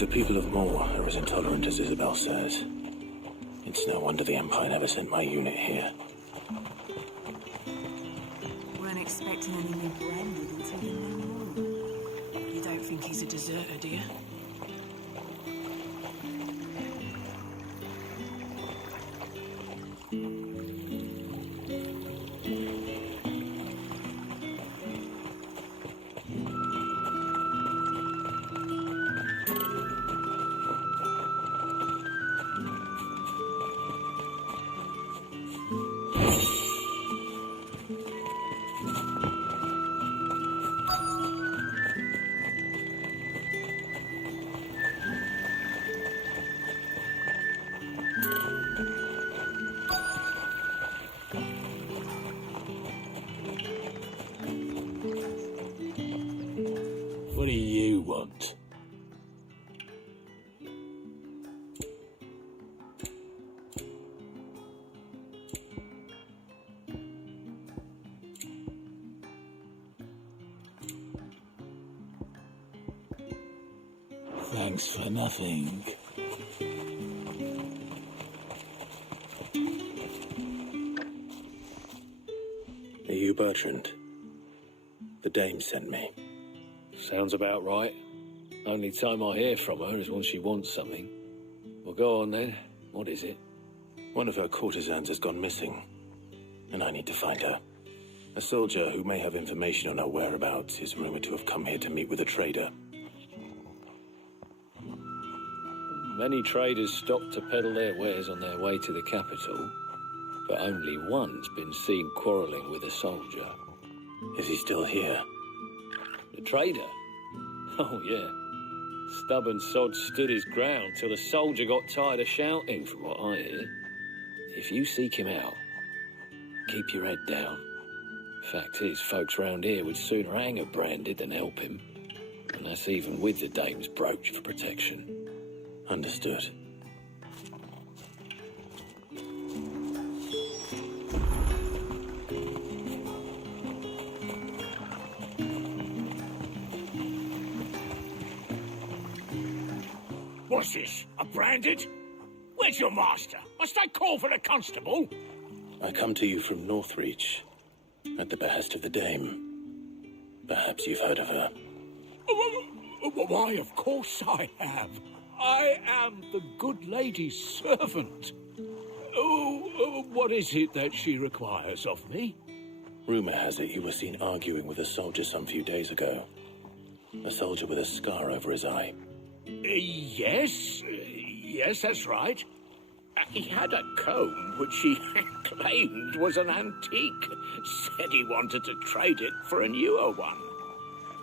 If the people of Moor are as intolerant as Isabel says, it's no wonder the Empire never sent my unit here. Weren't expecting anything branded until you knew more. You don't think he's a deserter, do you? What do you want? Thanks for nothing. Are you Bertrand? The dame sent me. Sounds about right. Only time I hear from her is when she wants something. Well, go on then. What is it? One of her courtesans has gone missing, and I need to find her. A soldier who may have information on her whereabouts is rumored to have come here to meet with a trader. Many traders stop to peddle their wares on their way to the capital, but only one's been seen quarrelling with a soldier. Is he still here? The trader? Oh, yeah. Stubborn sod stood his ground till the soldier got tired of shouting, from what I hear. If you seek him out, keep your head down. Fact is, folks round here would sooner hang a branded than help him. And that's even with the dame's brooch for protection. Understood. What's this? A branded? Where's your master? Must I call for the constable? I come to you from Northreach, at the behest of the dame. Perhaps you've heard of her. Why, of course I have. I am the good lady's servant. What is it that she requires of me? Rumor has it you were seen arguing with a soldier some few days ago. A soldier with a scar over his eye. Yes, that's right. He had a comb which he claimed was an antique. Said he wanted to trade it for a newer one.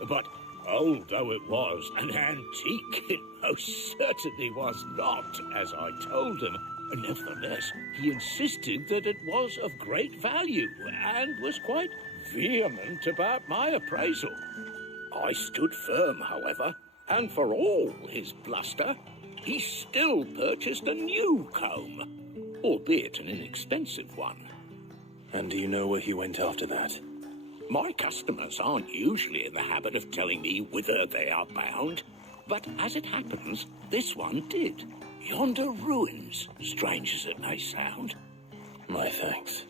But old though it was, an antique it most certainly was not, as I told him. Nevertheless, he insisted that it was of great value and was quite vehement about my appraisal. I stood firm, however, and for all his bluster, he still purchased a new comb, albeit an inexpensive one. And do you know where he went after that? My customers aren't usually in the habit of telling me whither they are bound, but as it happens, this one did. Yonder ruins, strange as it may sound. My thanks.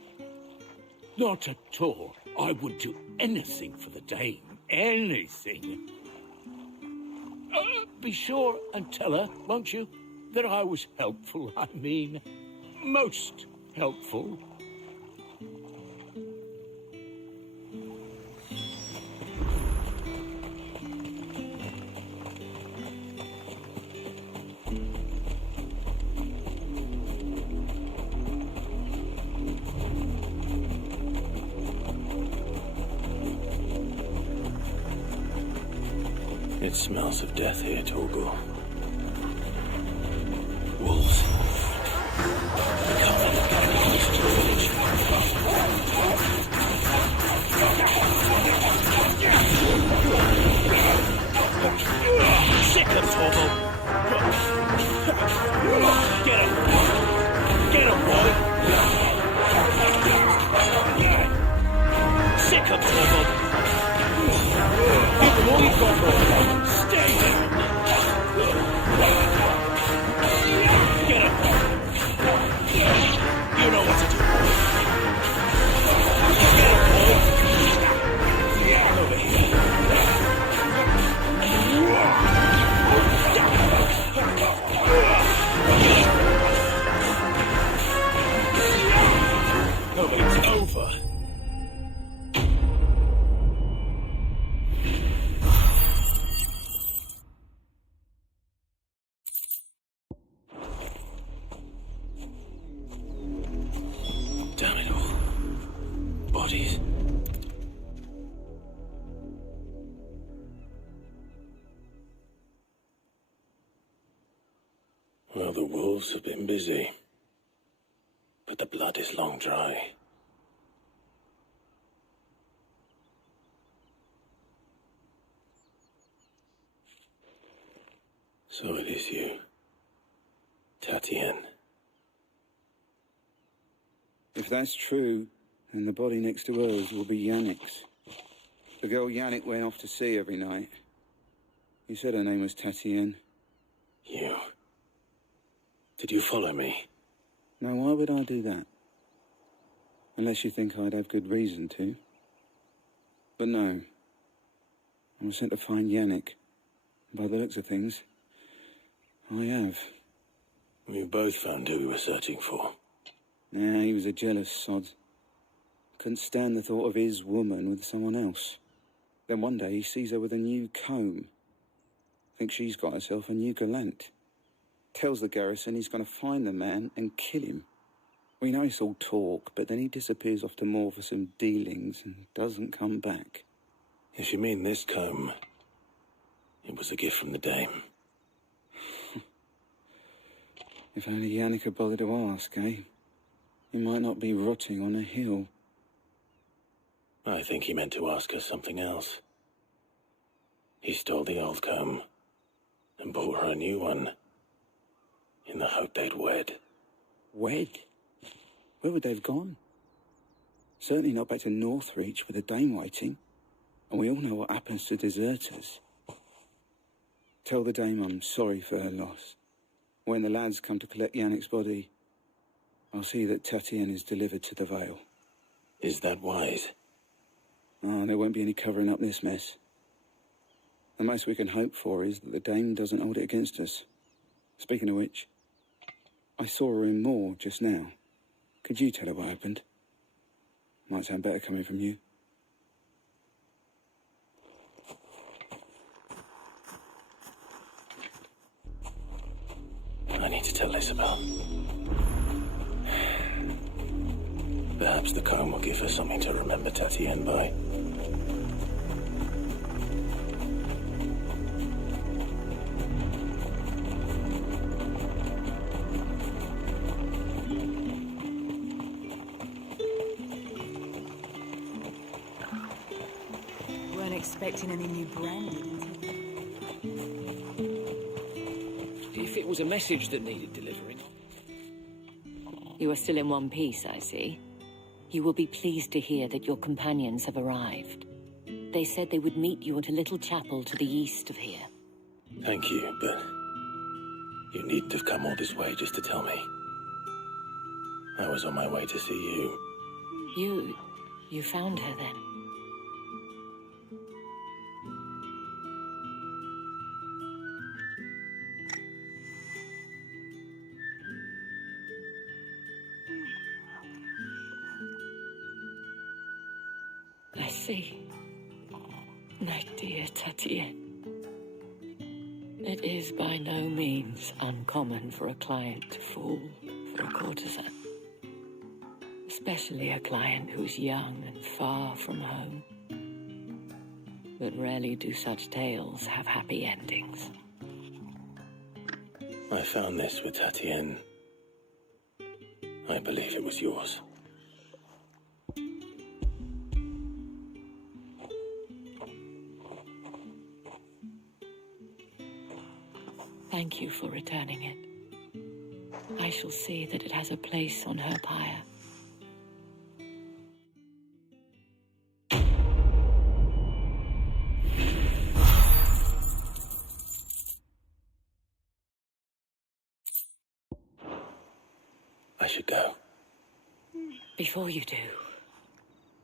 Not at all. I would do anything for the dame. Anything. Be sure and tell her, won't you, that I was helpful. I mean, most helpful. It smells of death here, Torgor. Wolves. We can't let them get any closer to the village. Sick of Torgor. Get him. Get him, boy. Sick of Torgor. Give him all you've got, boy. Stay there. wolves have been busy, but the blood is long dry. So it is you, Tatienne. If that's true, then the body next to hers will be Yannick's. The girl Yannick went off to see every night. You said her name was Tatienne. You... Did you follow me? Now, why would I do that? Unless you think I'd have good reason to. But no. I was sent to find Yannick. By the looks of things, I have. We both found who we were searching for. Nah, he was a jealous sod. Couldn't stand the thought of his woman with someone else. Then one day he sees her with a new comb. Thinks she's got herself a new gallant. Tells the garrison he's going to find the man and kill him. We know it's all talk, but then he disappears off to Moor for some dealings and doesn't come back. If you mean this comb, it was a gift from the dame. If only Yannick had bothered to ask, eh? He might not be rotting on a hill. I think he meant to ask her something else. He stole the old comb and bought her a new one in the hope they'd wed. Wed? Where would they have gone? Certainly not back to Northreach with a dame waiting. And we all know what happens to deserters. Tell the dame I'm sorry for her loss. When the lads come to collect Yannick's body, I'll see that Tatienne is delivered to the Vale. Is that wise? Ah, there won't be any covering up this mess. The most we can hope for is that the dame doesn't hold it against us. Speaking of which, I saw her in Moor just now. Could you tell her what happened? Might sound better coming from you. I need to tell Isabel. Perhaps the comb will give her something to remember Tatienne by. Weren't expecting any new branded until... If it was a message that needed delivering... You are still in one piece, I see. You will be pleased to hear that your companions have arrived. They said they would meet you at a little chapel to the east of here. Thank you, but you needn't have come all this way just to tell me. I was on my way to see you. You found her then? I see. My dear Tatienne. It is by no means uncommon for a client to fall for a courtesan. Especially a client who's young and far from home. But rarely do such tales have happy endings. I found this with Tatienne. I believe it was yours. Thank you for returning it. I shall see that it has a place on her pyre. I should go. Before you do,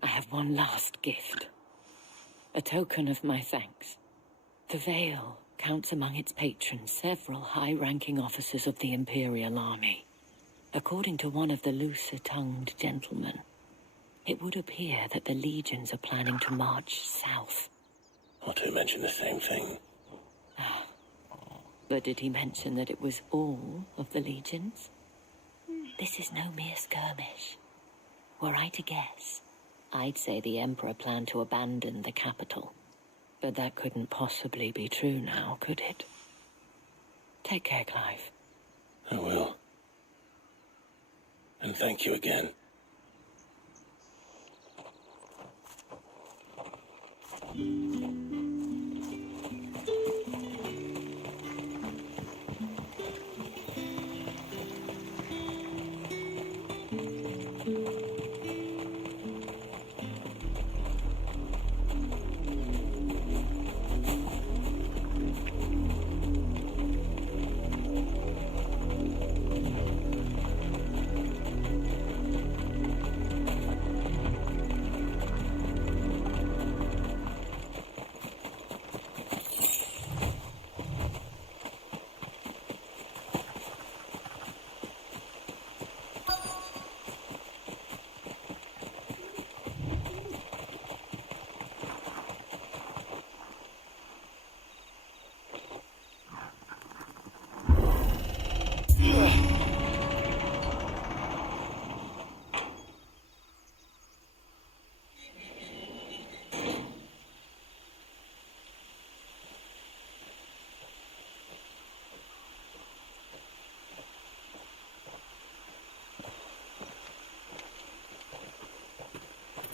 I have one last gift. A token of my thanks. The Vale counts among its patrons several high-ranking officers of the Imperial Army. According to one of the looser-tongued gentlemen, it would appear that the legions are planning to march south. Or to mention the same thing. But did he mention that it was all of the legions? This is no mere skirmish. Were I to guess, I'd say the Emperor planned to abandon the capital. But that couldn't possibly be true now, could it? Take care, Clive. I will. And thank you again.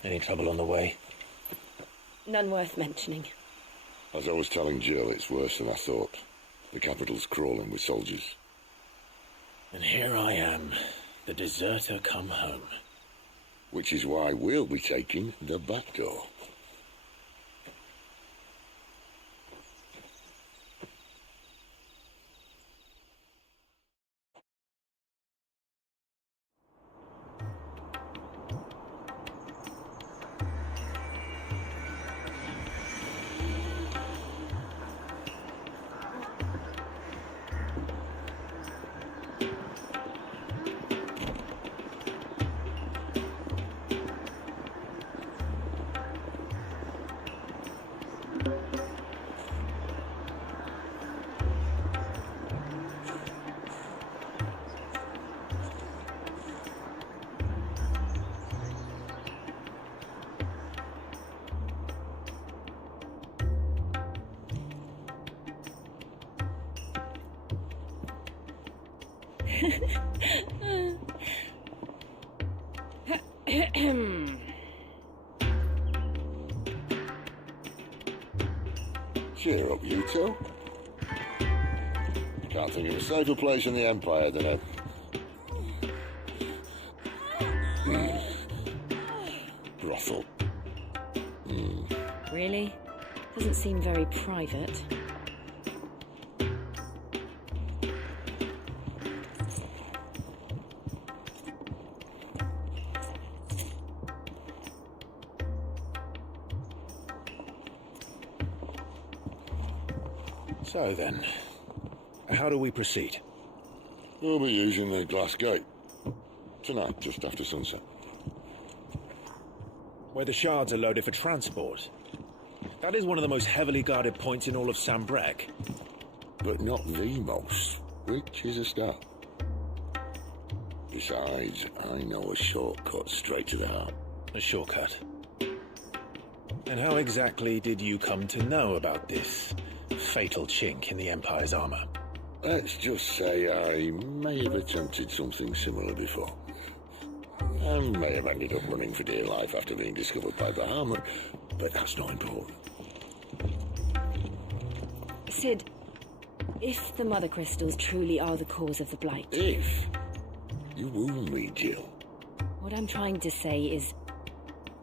Any trouble on the way? None worth mentioning. As I was telling Jill, it's worse than I thought. The capital's crawling with soldiers. And here I am, the deserter come home. Which is why we'll be taking the back door. Cheer up, you two. Can't think of a safer place in the Empire than a... brothel. Really? Doesn't seem very private. So then, how do we proceed? We'll be using the glass gate. Tonight, just after sunset. Where the shards are loaded for transport. That is one of the most heavily guarded points in all of Sambrek. But not the most, which is a start. Besides, I know a shortcut straight to the heart. A shortcut. And how exactly did you come to know about this fatal chink in the Empire's armor? Let's just say I may have attempted something similar before. And may have ended up running for dear life after being discovered by Bahamut, but that's not important. Sid, if the Mother Crystals truly are the cause of the Blight... If? You wound me, Jill. What I'm trying to say is,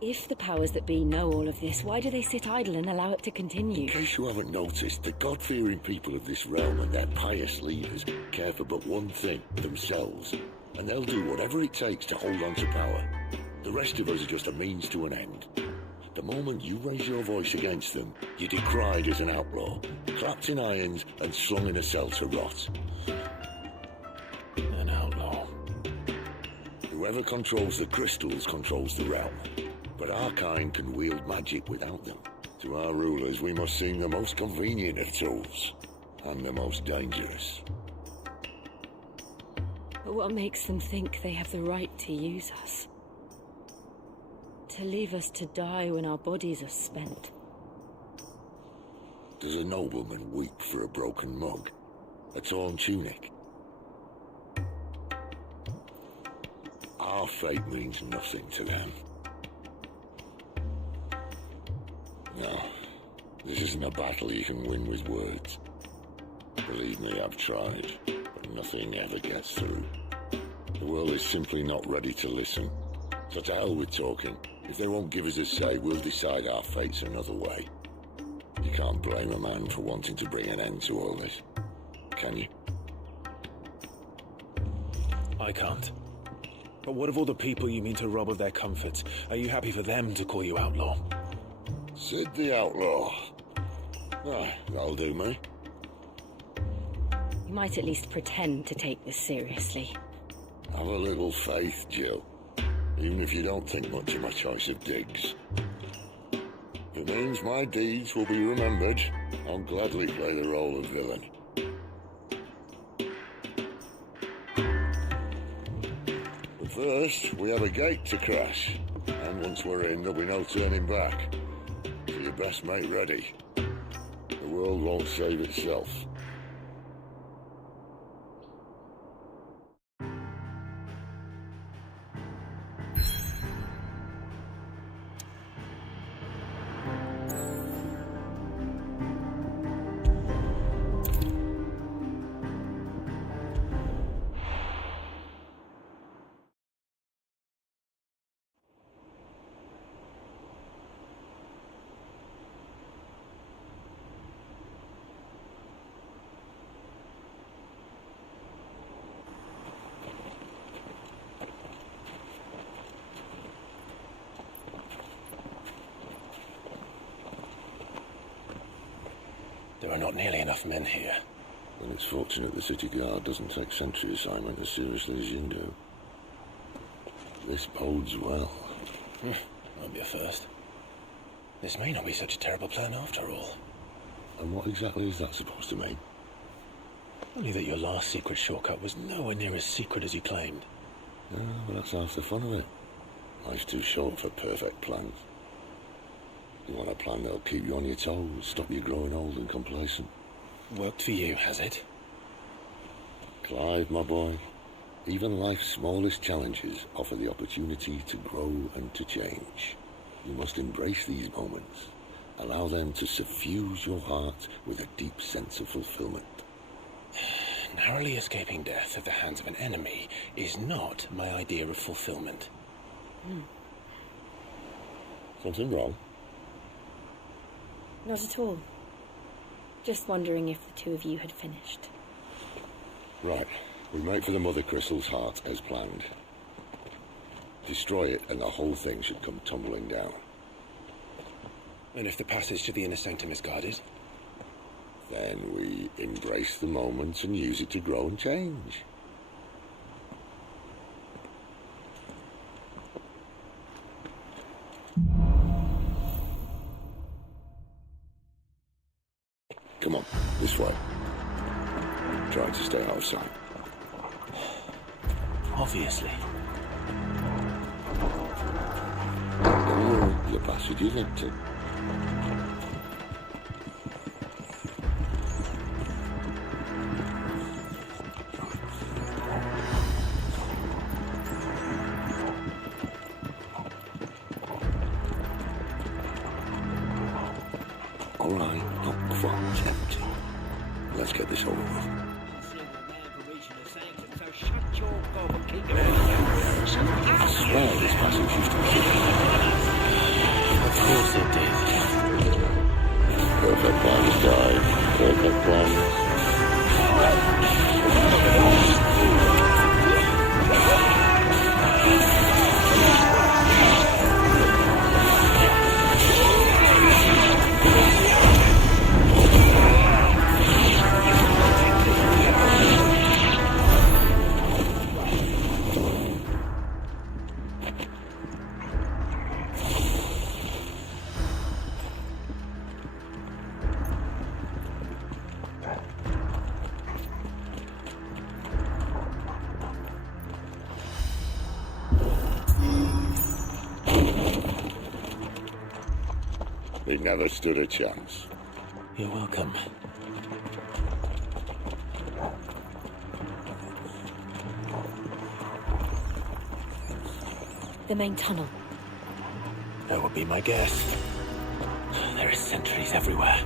if the powers that be know all of this, why do they sit idle and allow it to continue? In case you haven't noticed, the God-fearing people of this realm and their pious leaders care for but one thing, themselves. And they'll do whatever it takes to hold on to power. The rest of us are just a means to an end. The moment you raise your voice against them, you're decried as an outlaw, clapped in irons and slung in a cell to rot. An outlaw. Whoever controls the crystals controls the realm. But our kind can wield magic without them. To our rulers, we must seem the most convenient of tools, and the most dangerous. But what makes them think they have the right to use us? To leave us to die when our bodies are spent? Does a nobleman weep for a broken mug? A torn tunic? Our fate means nothing to them. No, this isn't a battle you can win with words. Believe me, I've tried, but nothing ever gets through. The world is simply not ready to listen. So to hell with talking. If they won't give us a say, we'll decide our fates another way. You can't blame a man for wanting to bring an end to all this, can you? I can't. But what of all the people you mean to rob of their comforts? Are you happy for them to call you outlaw? Sid the Outlaw. Ah, that'll do me. You might at least pretend to take this seriously. Have a little faith, Jill. Even if you don't think much of my choice of digs. If it means my deeds will be remembered, I'll gladly play the role of villain. But first, we have a gate to crash. And once we're in, there'll be no turning back. So you best make ready. The world won't save itself. There are not nearly enough men here. Then it's fortunate the city guard doesn't take sentry assignment as seriously as you do. This bodes well. Won't be a first. This may not be such a terrible plan after all. And what exactly is that supposed to mean? Only that your last secret shortcut was nowhere near as secret as you claimed. Yeah, well, that's half the fun of it. Life's too short for perfect plans. You want a plan that'll keep you on your toes, stop you growing old and complacent. Worked for you, has it? Clive, my boy, even life's smallest challenges offer the opportunity to grow and to change. You must embrace these moments. Allow them to suffuse your heart with a deep sense of fulfillment. Narrowly escaping death at the hands of an enemy is not my idea of fulfillment. Something wrong? Not at all. Just wondering if the two of you had finished. Right. We make for the Mother Crystal's heart as planned. Destroy it and the whole thing should come tumbling down. And if the passage to the inner sanctum is guarded? Then we embrace the moment and use it to grow and change. Come on, this way. Try to stay out of sight. Obviously. Oh, the passage is empty. All right, not quite empty. Let's get this over with. I swear this passage used to be hidden. Of course it did. Perfect plan to die. Perfect plan. He never stood a chance. You're welcome. The main tunnel. That would be my guess. There are sentries everywhere.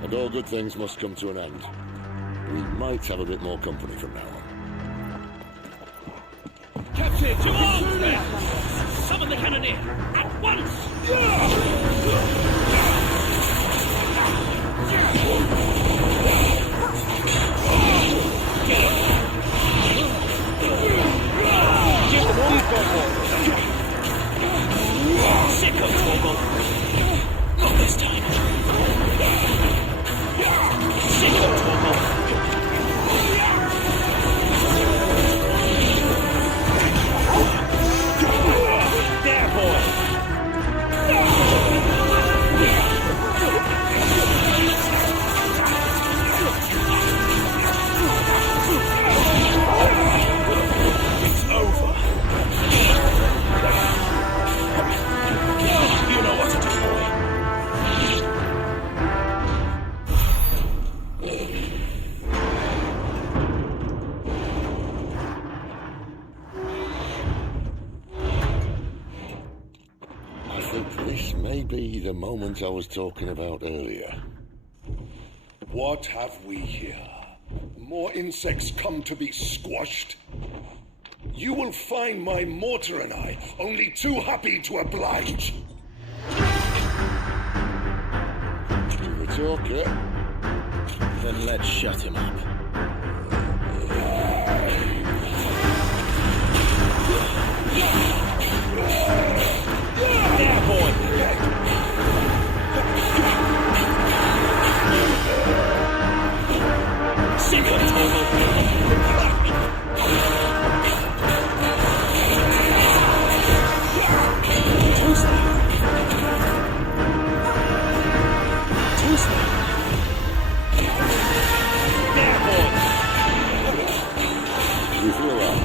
And all good things must come to an end. We might have a bit more company from now on. Captain, to arms there! Summon the cannoneer! At once! Give them all you've got, Sick of Torgal! Not this time! Sick of Torgal! There, boy! It's over. You know what to do, boy. I think this may be the moment I was talking about earlier. What have we here? More insects come to be squashed? You will find my mortar and I only too happy to oblige. You talk, yeah? Then let's shut him up. There, boy! Sick of Torgal! There, boy! You feel that?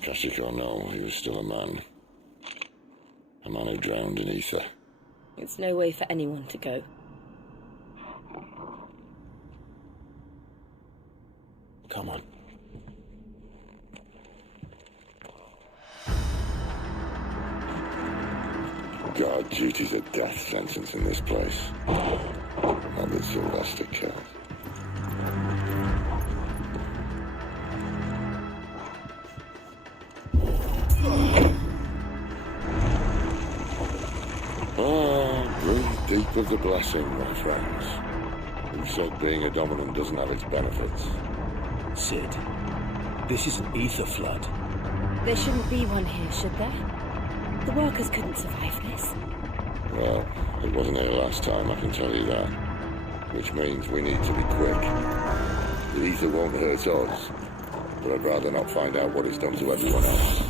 Akashic or no, he was still a man. A man who drowned in ether. It's no way for anyone to go. Come on. God, duty's a death sentence in this place. Not that Sylvester killed. Breathe deep of the blessing, my friends. Who said being a dominant doesn't have its benefits? Sid, this is an ether flood. There shouldn't be one here, should there? The workers couldn't survive this. Well, it wasn't here last time, I can tell you that. Which means we need to be quick. The ether won't hurt us, but I'd rather not find out what it's done to everyone else.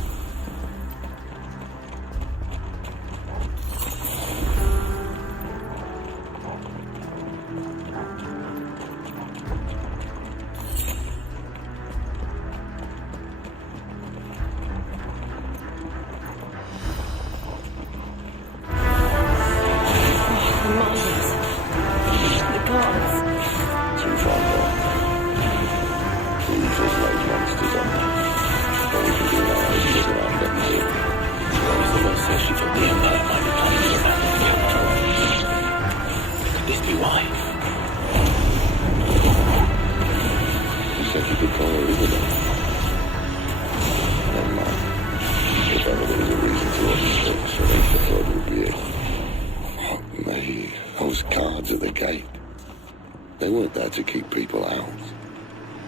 To keep people out.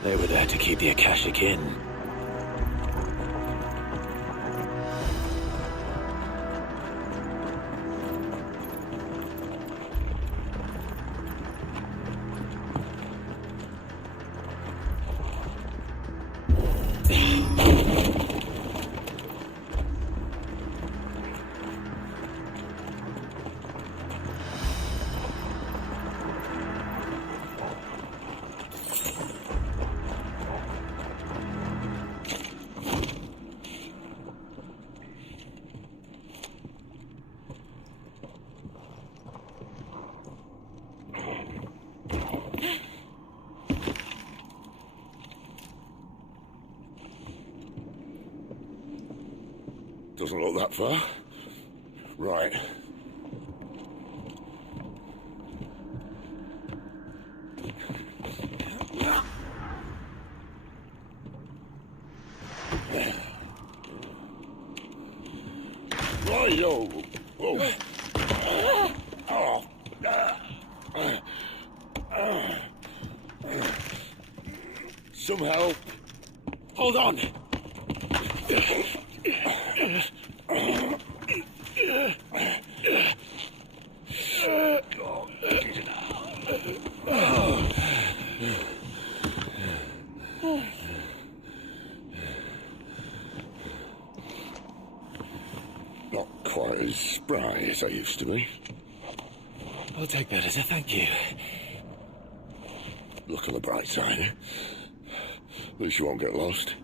They were there to keep the Akashic in. Doesn't look that far. Right. Right-o. Whoa. Some help. Hold on! Not quite as spry as I used to be. I'll take that as a thank you. Look on the bright side. At least you won't get lost.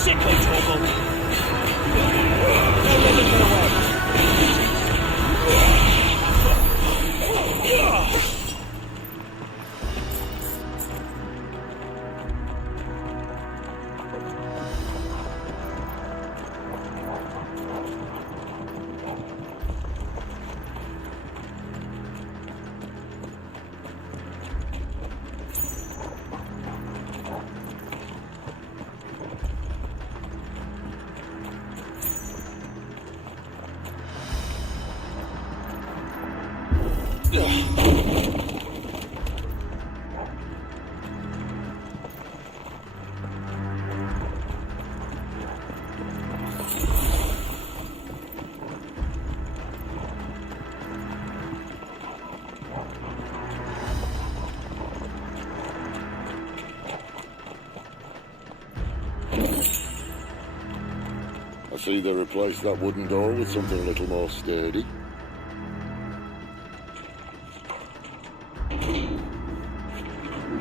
Sickle, Torgal! No limit to the way! I see they replaced that wooden door with something a little more sturdy.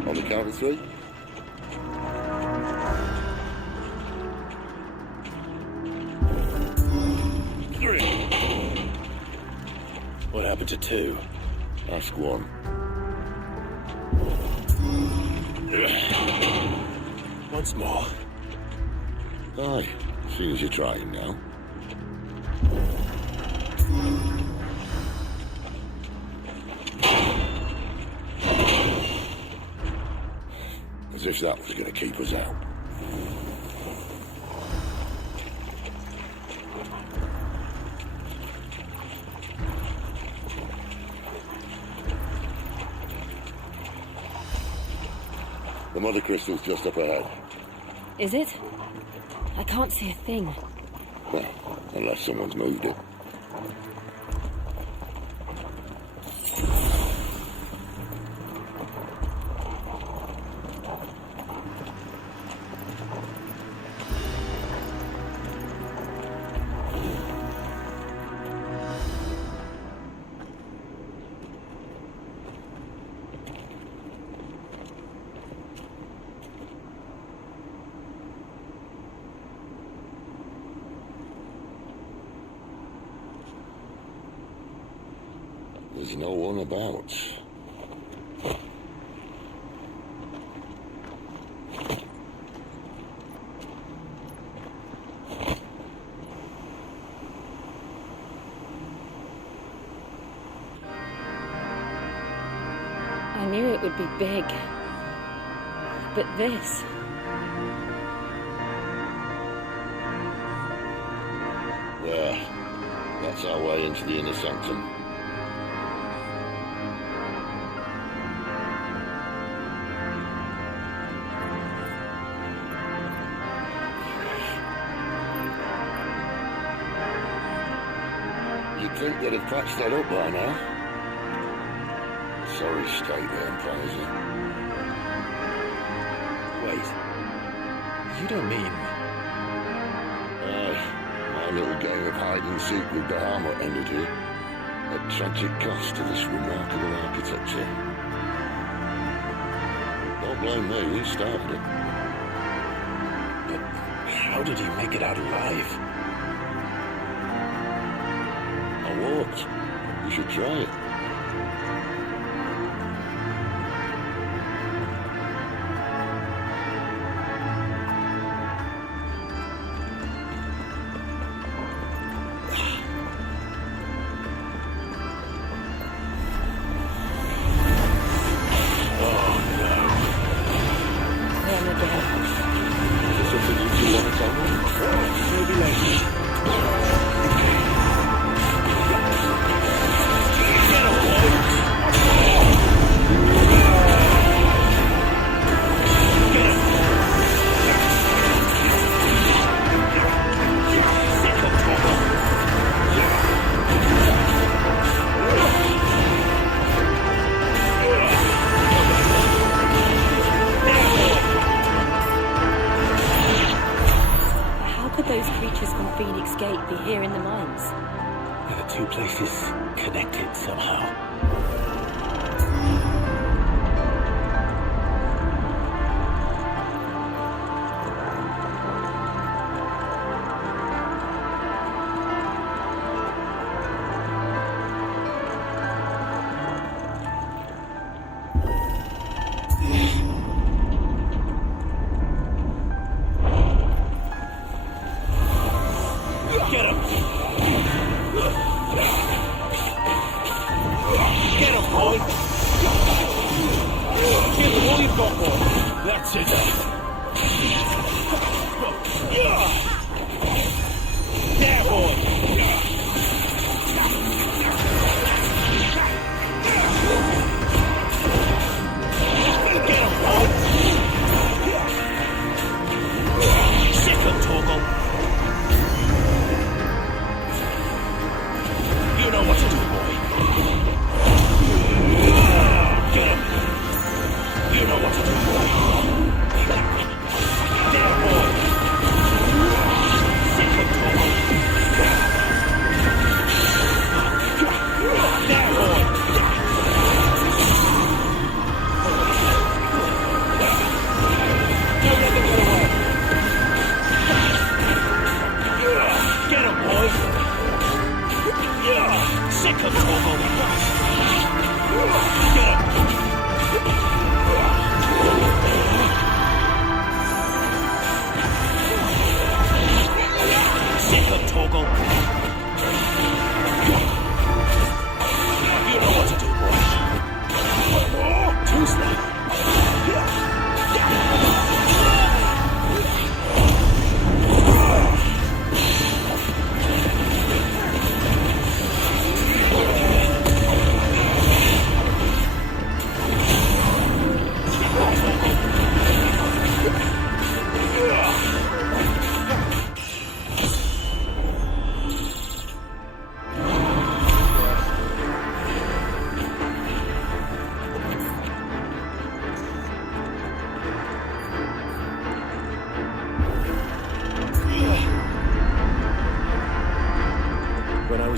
On the count of three. 3. What happened to 2? Ask one. Once more. Aye, seeing as you're trying now. As if that was going to keep us out. The mother crystal's just up ahead. Is it? I can't see a thing. Well, unless someone's moved it. There's no one about. I knew it would be big. But this... There. That's our way into the inner sanctum. You'd think they'd have patched that up by now. Sorry state the Empire's in. Wait. You don't mean... Aye. My little game of hide-and-seek with Bahamut ended here. At tragic cost to this remarkable architecture. Don't blame me, we started it. But how did you make it out alive? I walked. You should try it.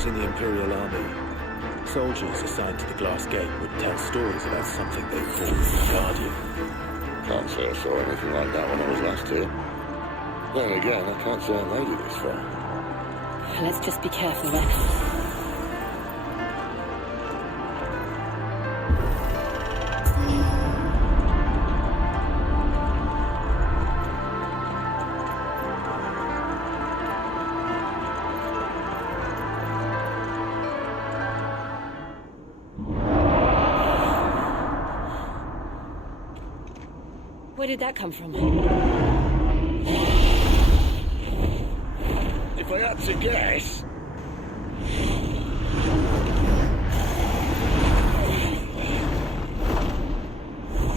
was in the Imperial Army. Soldiers assigned to the Glass Gate would tell stories about something they called the Guardian. Can't say I saw anything like that when I was last here. Then again, I can't say I made it this far. Let's just be careful, Rex. Where did that come from? If I had to guess...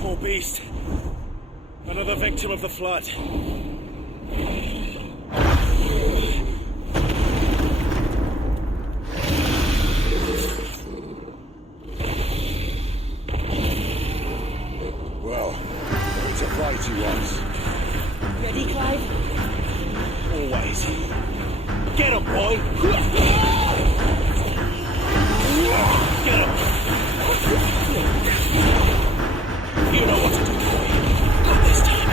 Poor beast. Another victim of the flood. Well, it's a fight he wants. Ready, Clive? Always. Get him, boy! Get him! You know what to do, boy. Not this time.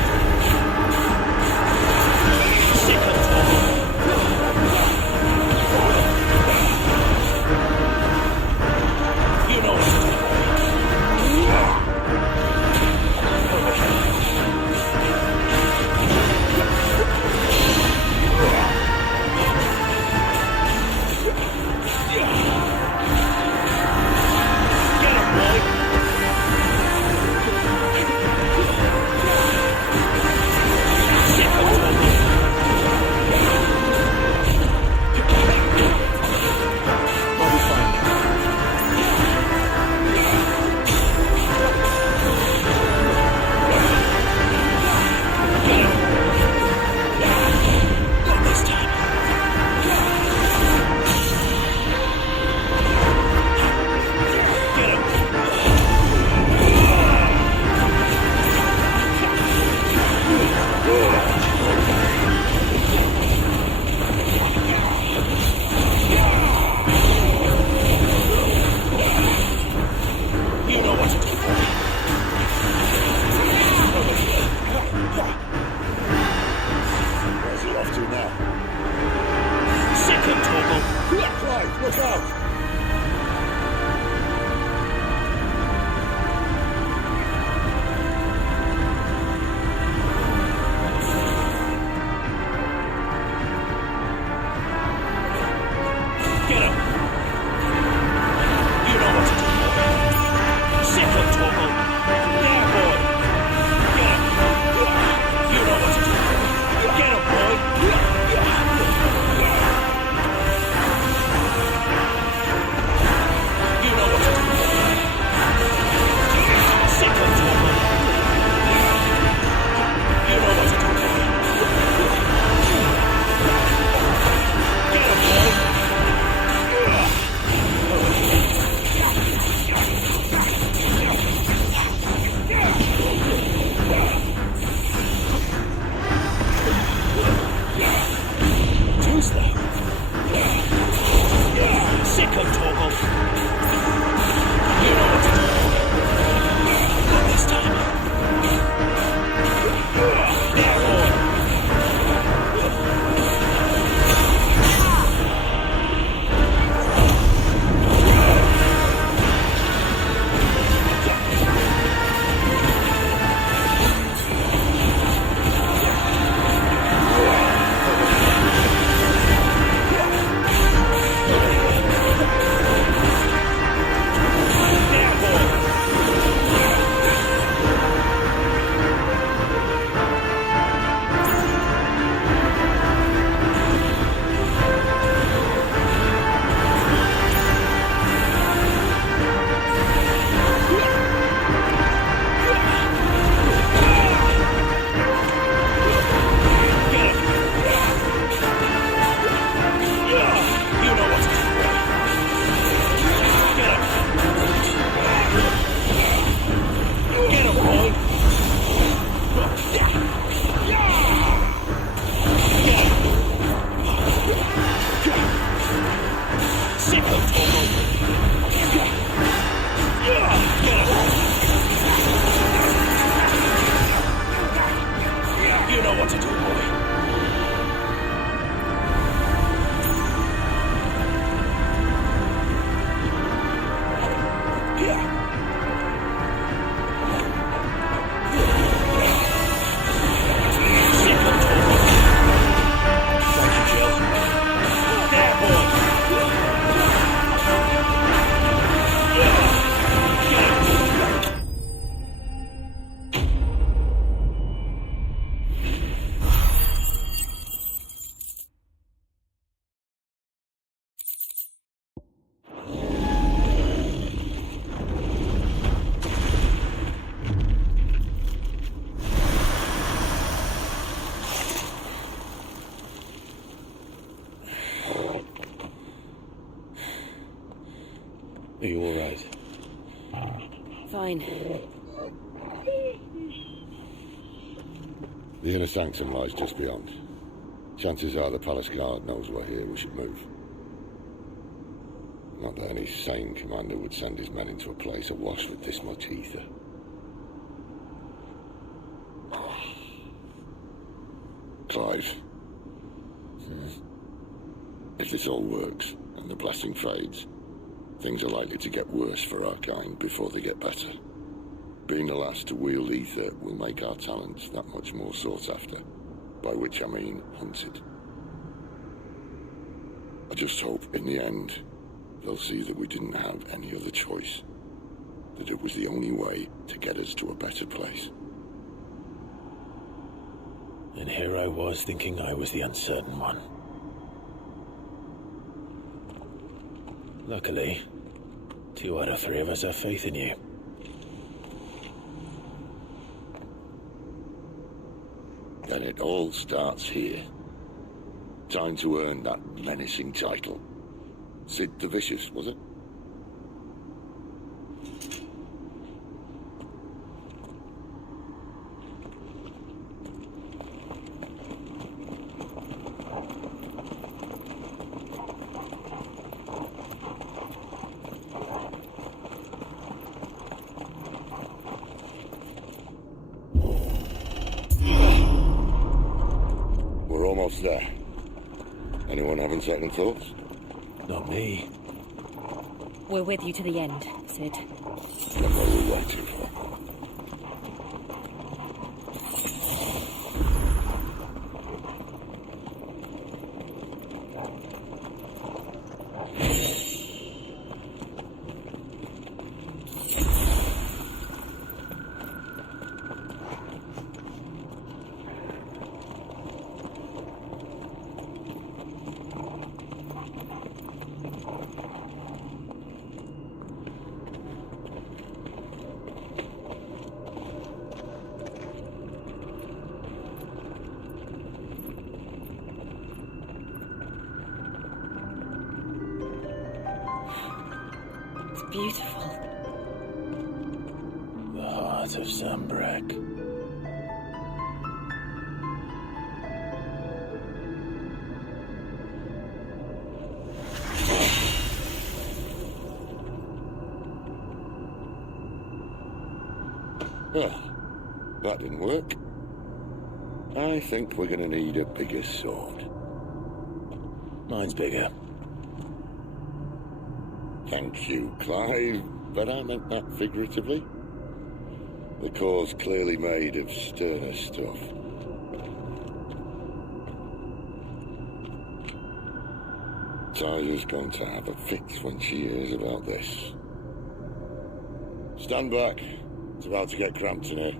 Sickle time. You know what to do, Are you all right? Fine. The inner sanctum lies just beyond. Chances are the palace guard knows we're here. We should move. Not that any sane commander would send his men into a place awash with this much ether. Clive. If this all works, and the blessing fades, things are likely to get worse for our kind before they get better. Being the last to wield ether will make our talents that much more sought after, by which I mean hunted. I just hope, in the end, they'll see that we didn't have any other choice, that it was the only way to get us to a better place. And here I was thinking I was the uncertain one. Luckily, 2 out of 3 of us have faith in you. And it all starts here. Time to earn that menacing title. Sid the Vicious, was it? We're almost there. Anyone having second thoughts? Not me. We're with you to the end, Sid. Then what are we waiting for? Beautiful. The heart of Zambrak. Well, that didn't work. I think we're gonna need a bigger sword. Mine's bigger. Thank you, Clive, but I meant that figuratively. The core's clearly made of sterner stuff. Tyler's going to have a fit when she hears about this. Stand back. It's about to get cramped in here.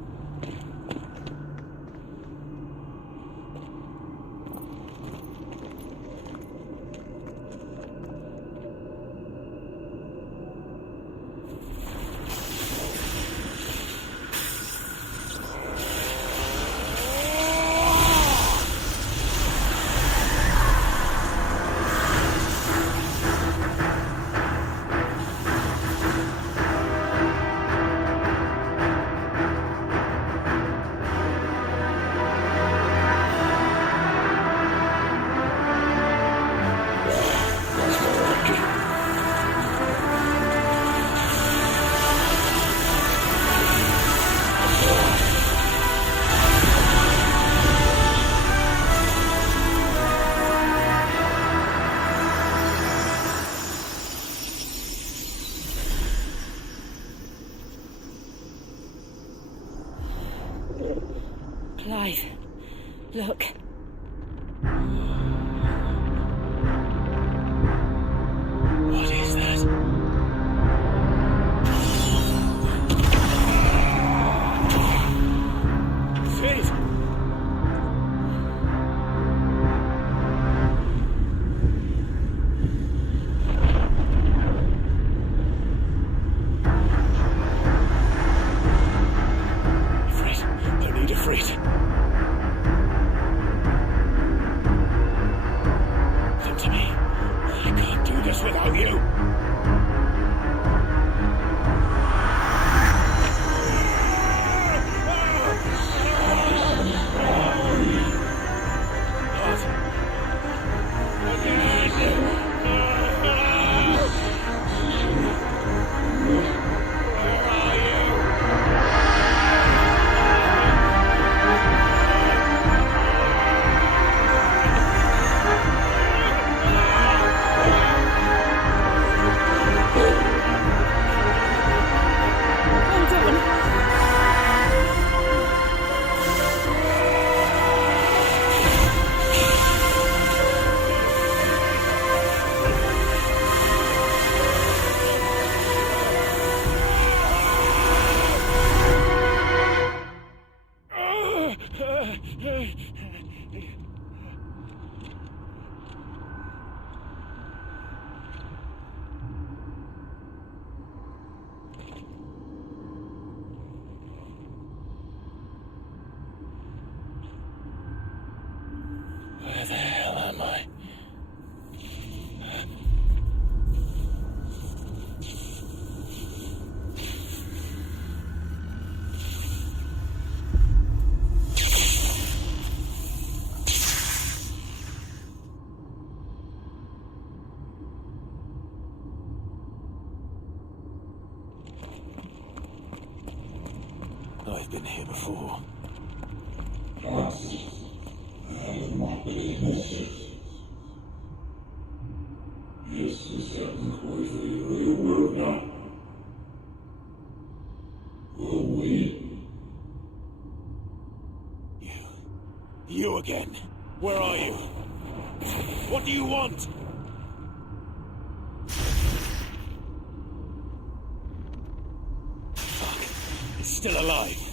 Clive, look. What is that? Sid! Afraid. I need a freight. Come to me. I can't do this without you. been here before. You again. Where are you? What do you want? Fuck. It's still alive.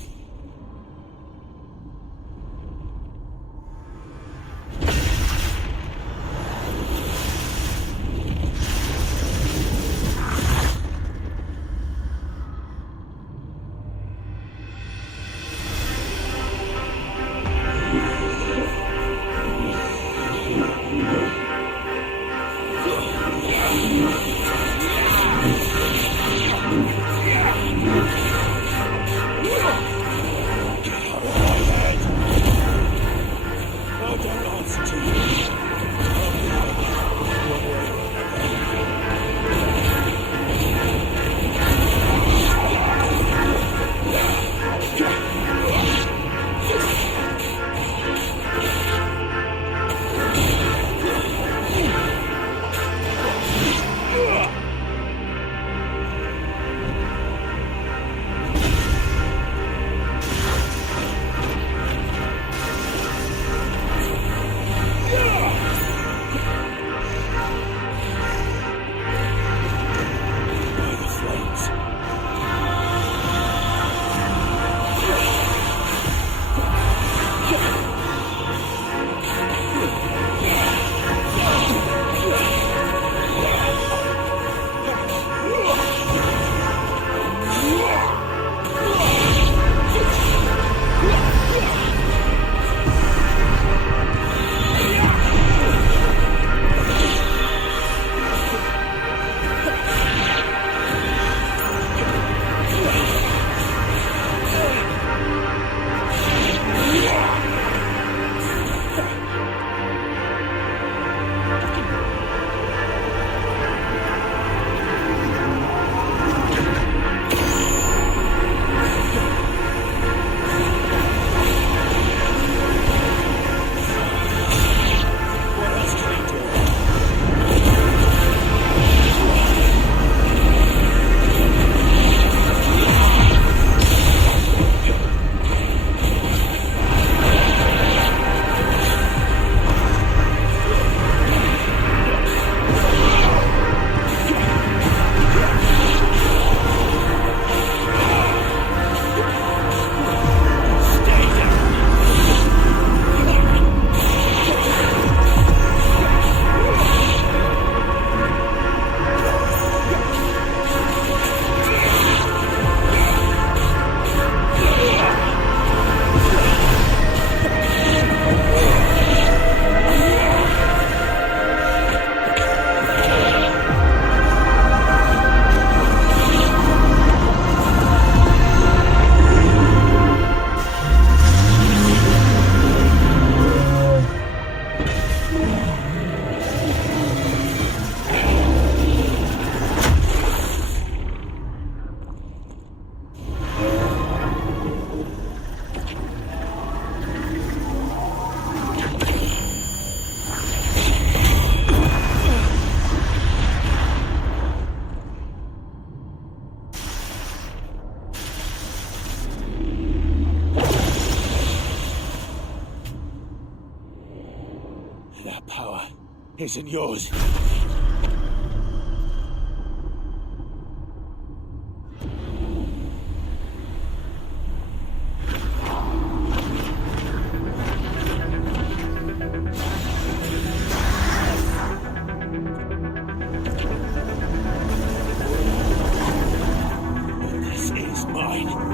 That power isn't yours. This is mine.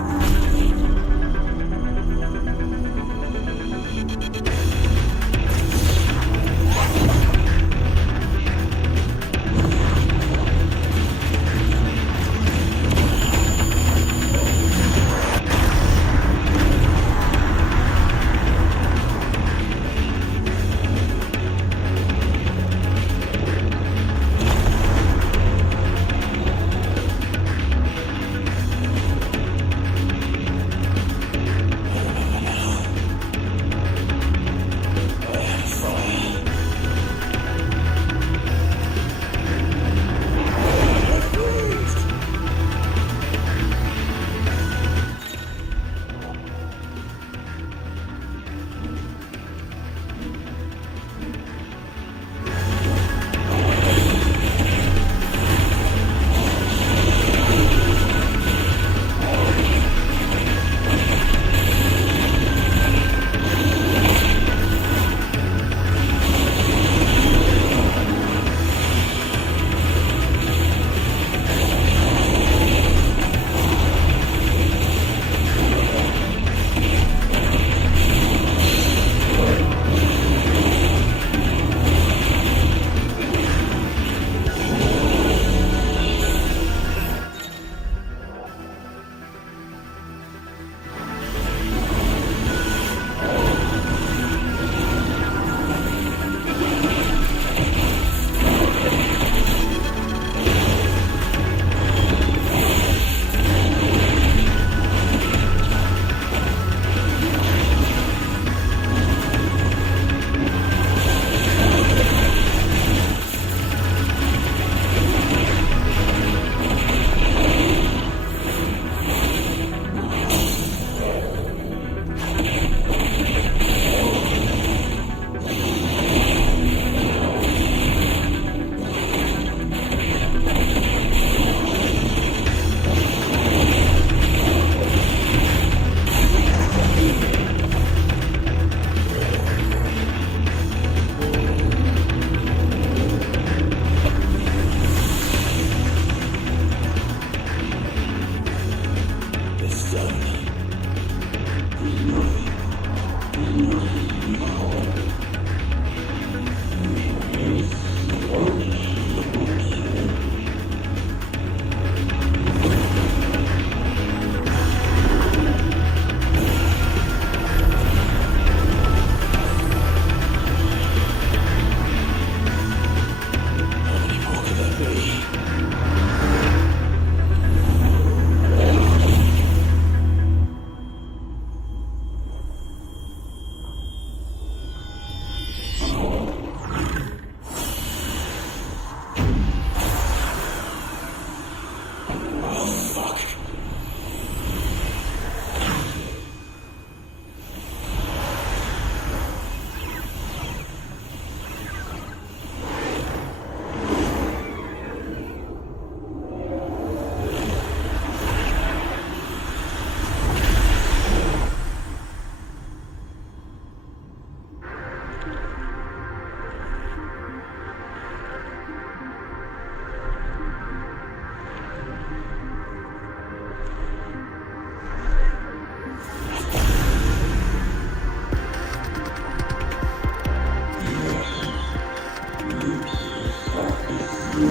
As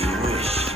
you wish.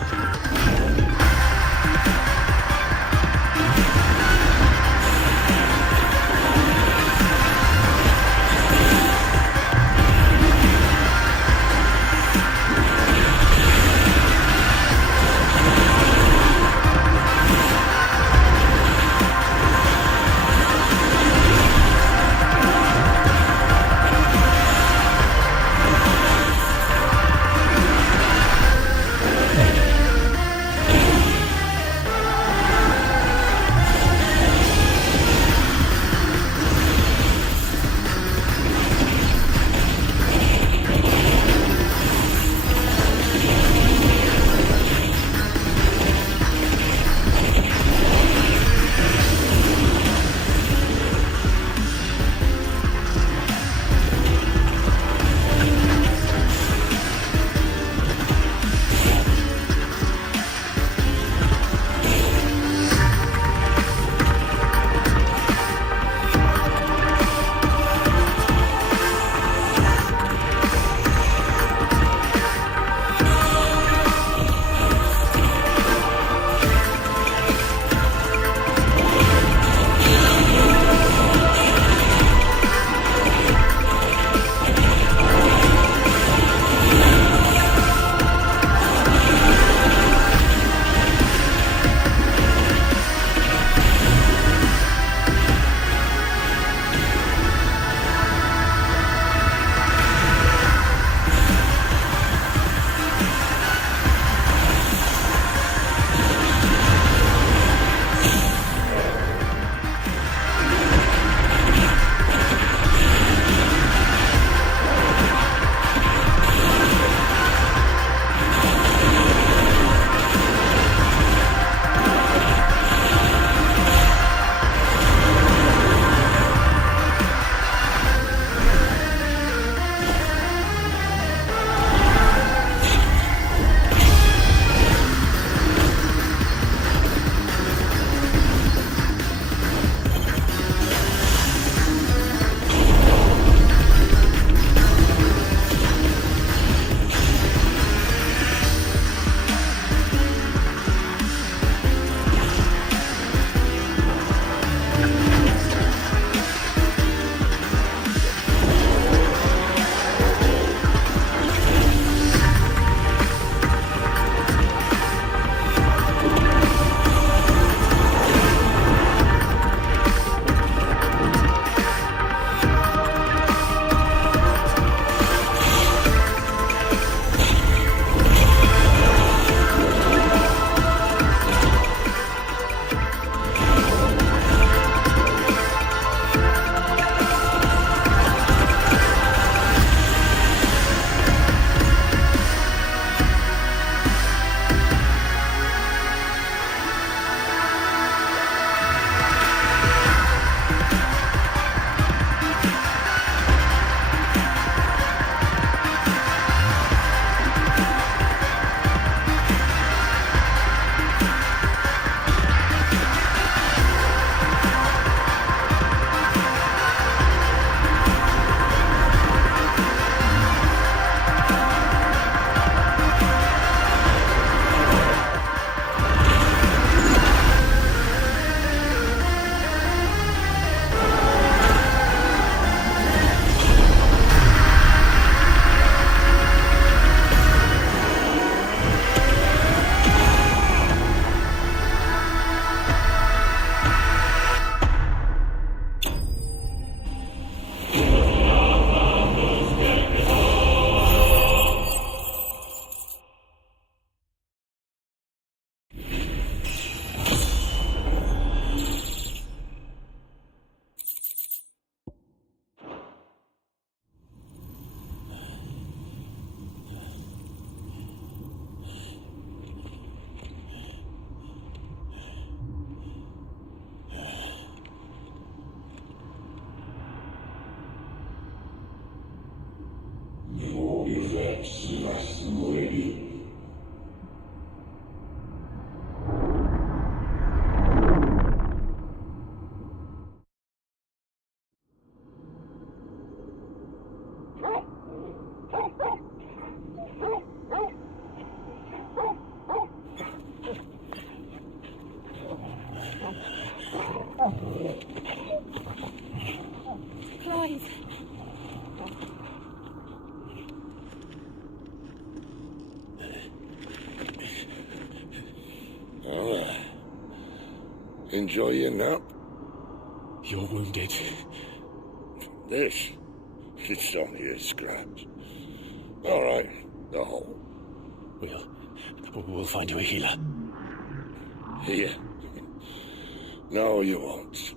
Enjoy your nap? You're wounded. This? It's only a scratch. All right, the hole. We'll find you a healer. Here. No, you won't.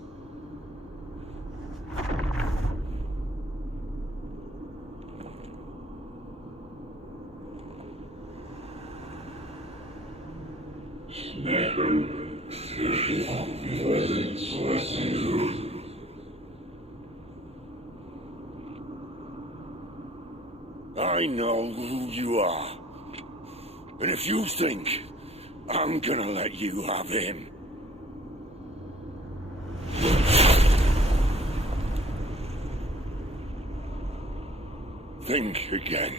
I know who you are. And if you think I'm gonna let you have him... think again.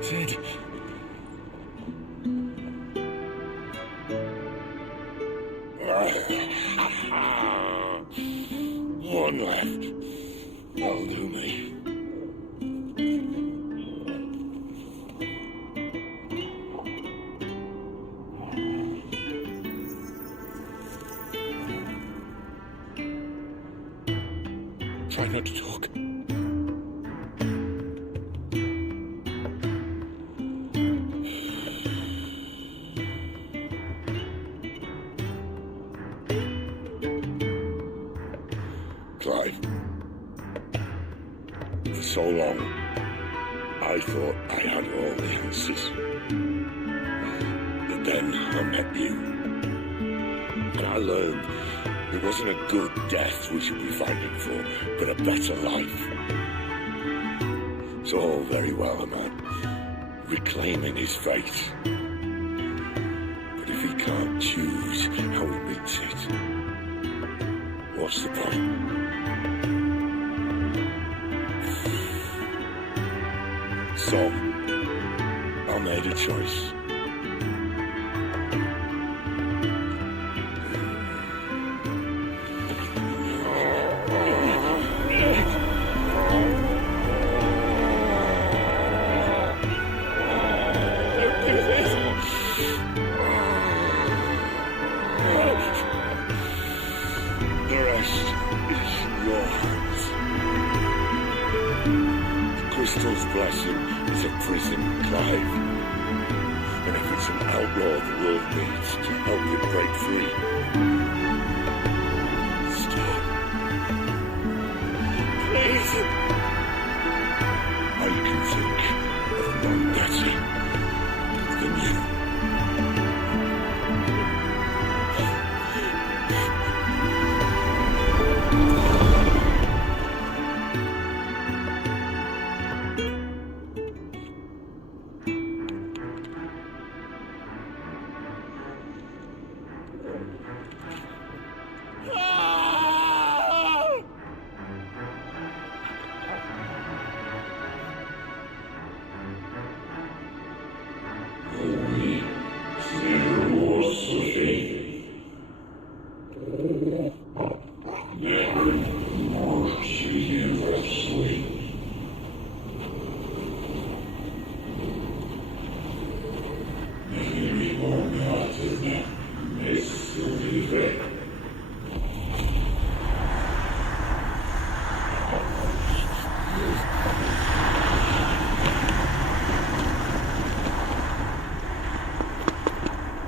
Sid. One left. That'll do me. Try not to talk. Clive. For so long, I thought I had all the answers. But then I met you. And I learned it wasn't a good death we should be fighting for, but a better life. It's all very well, a man reclaiming his fate. But if he can't choose how he meets it, what's the point? So, I made a choice. The rest is your hands. The crystal's blessing is a prison, Clive. And if it's an outlaw the world needs to help it break free, stop. Please. I can think of none better than you.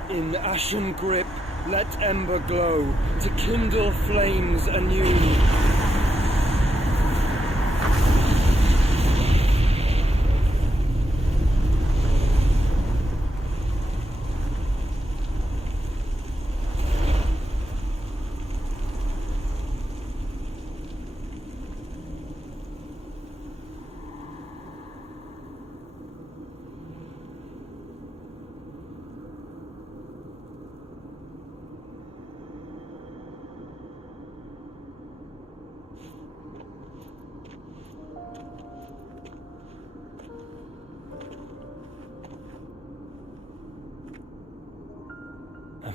In ashen grip, let ember glow, to kindle flames anew.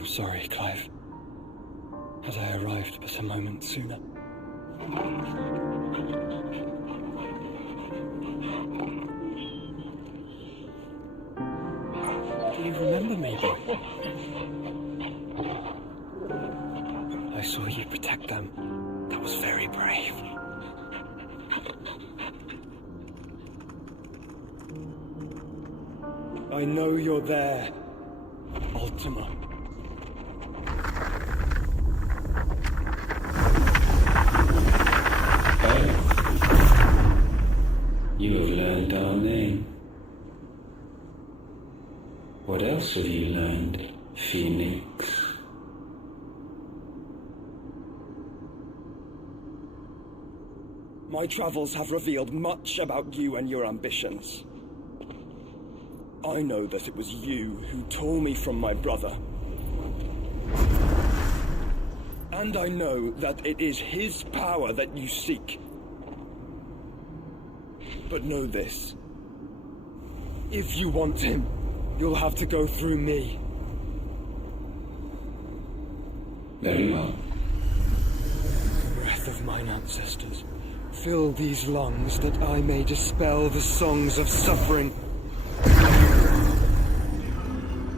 sorry, Clive. Had I arrived but a moment sooner. Do you remember me, boy? I saw you protect them. That was very brave. I know you're there, Ultima. You have learned our name. What else have you learned, Phoenix? My travels have revealed much about you and your ambitions. I know that it was you who tore me from my brother. And I know that it is his power that you seek. But know this. If you want him, you'll have to go through me. Very well. Breath of mine ancestors, fill these lungs that I may dispel the songs of suffering.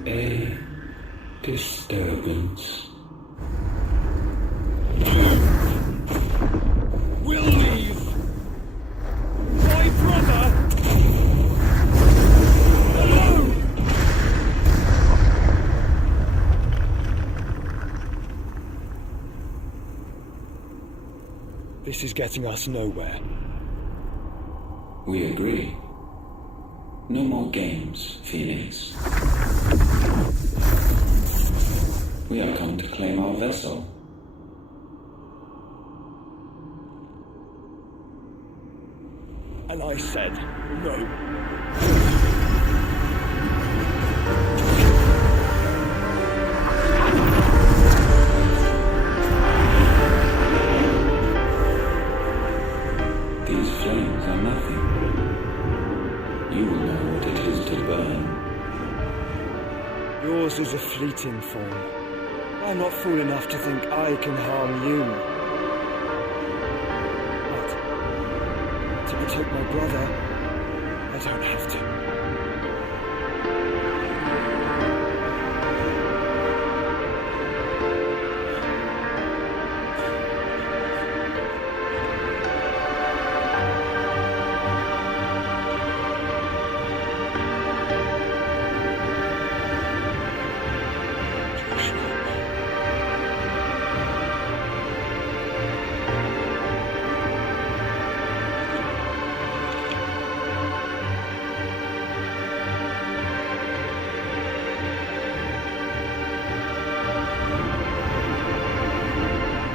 A disturbance. We'll leave! My brother! Alone! This is getting us nowhere. We agree. No more games, Phoenix. We are come to claim our vessel. And I said no. These flames are nothing. You will know what it is to burn. Yours is a fleeting form. I'm not fool enough to think I can harm you. But to protect my brother, I don't have to.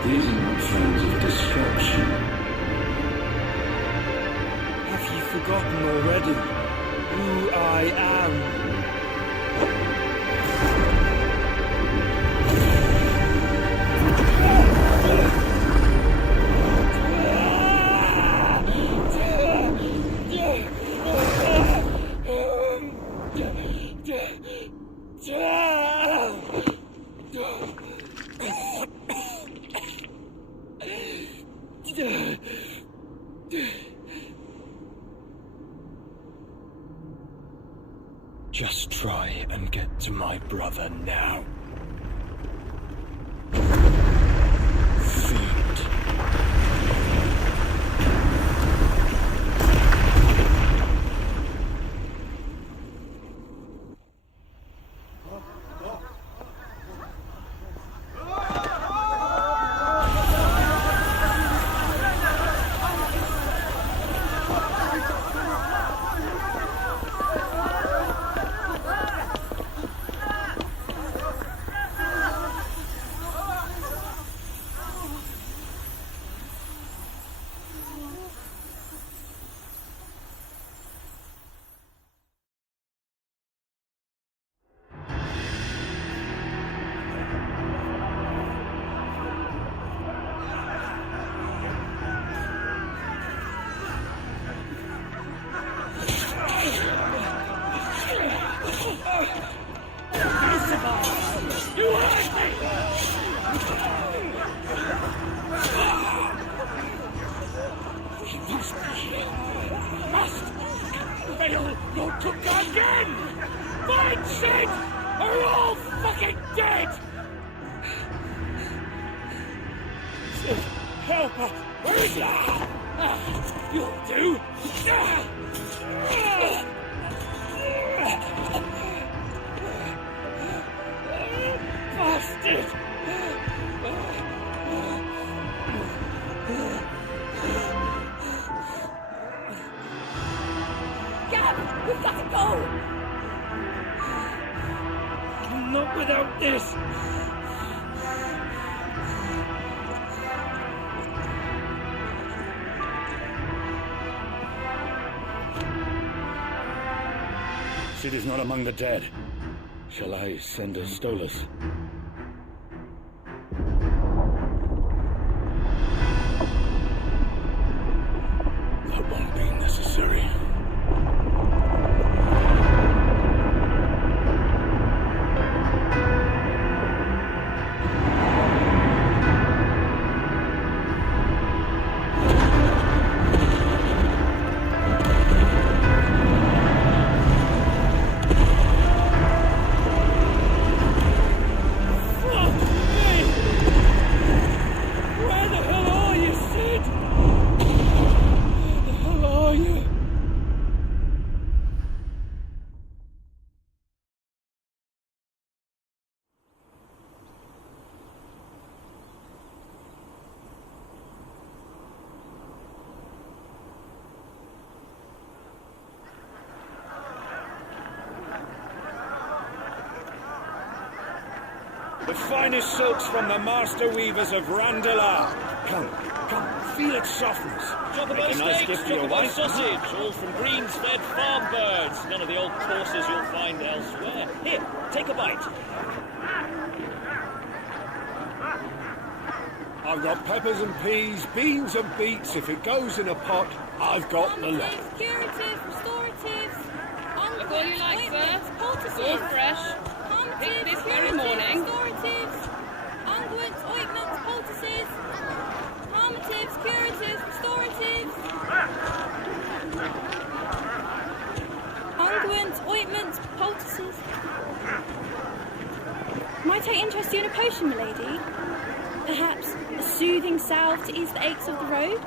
These are not friends of destruction. Have you forgotten already who I am? Just try and get to my brother now. Fiend. betrayal, you're took again! Find Sid! Or you're all fucking dead! Sid, help us! Where is he? You'll do! Bastard! Gab, we've got to go! Not without this! Sid is not among the dead. Shall I send a Stolas? That won't be necessary. The finest silks from the master weavers of Randalar. Come, feel its softness. Chocobo steaks, chocobo sausage, all from greens-fed farm birds. None of the old courses you'll find elsewhere. Here, take a bite. I've got peppers and peas, beans and beets. If it goes in a pot, I've got the lot. Curatives, restoratives, Look all you like, sir. poultices, All fresh. Pick this very morning. restoratives, unguents, ointments, poultices, palmatives, curatives, restoratives, unguents, ointments, poultices. Might I interest you in a potion, milady? Perhaps a soothing salve to ease the aches of the road?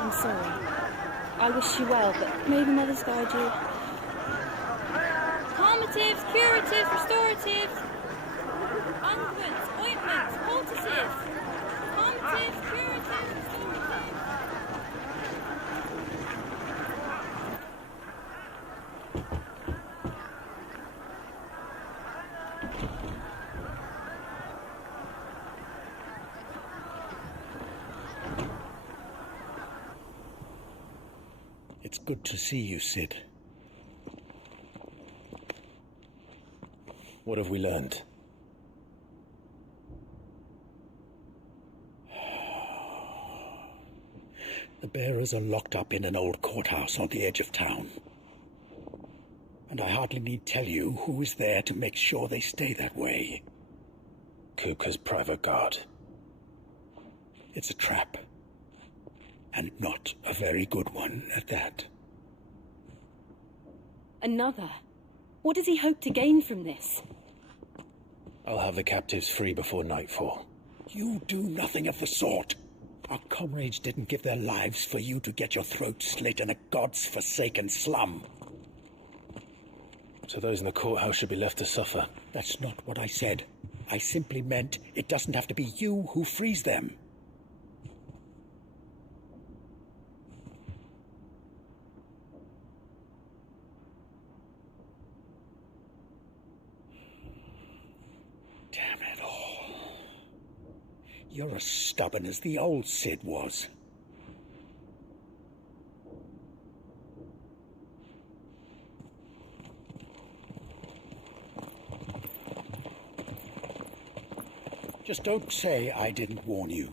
I'm sorry. I wish you well, but may the mothers guide you. Palmatives, curatives, restoratives, unguents, ointments, poultices. Palmatives, curatives, restoratives. It's good to see you, Sid. What have we learned? The bearers are locked up in an old courthouse on the edge of town. And I hardly need tell you who is there to make sure they stay that way. Kupka's private guard. It's a trap. And not a very good one at that. Another? What does he hope to gain from this? I'll have the captives free before nightfall. You do nothing of the sort. Our comrades didn't give their lives for you to get your throat slit in a god's-forsaken slum. So those in the courthouse should be left to suffer. That's not what I said. I simply meant it doesn't have to be you who frees them. Damn it all. You're as stubborn as the old Sid was. Just don't say I didn't warn you.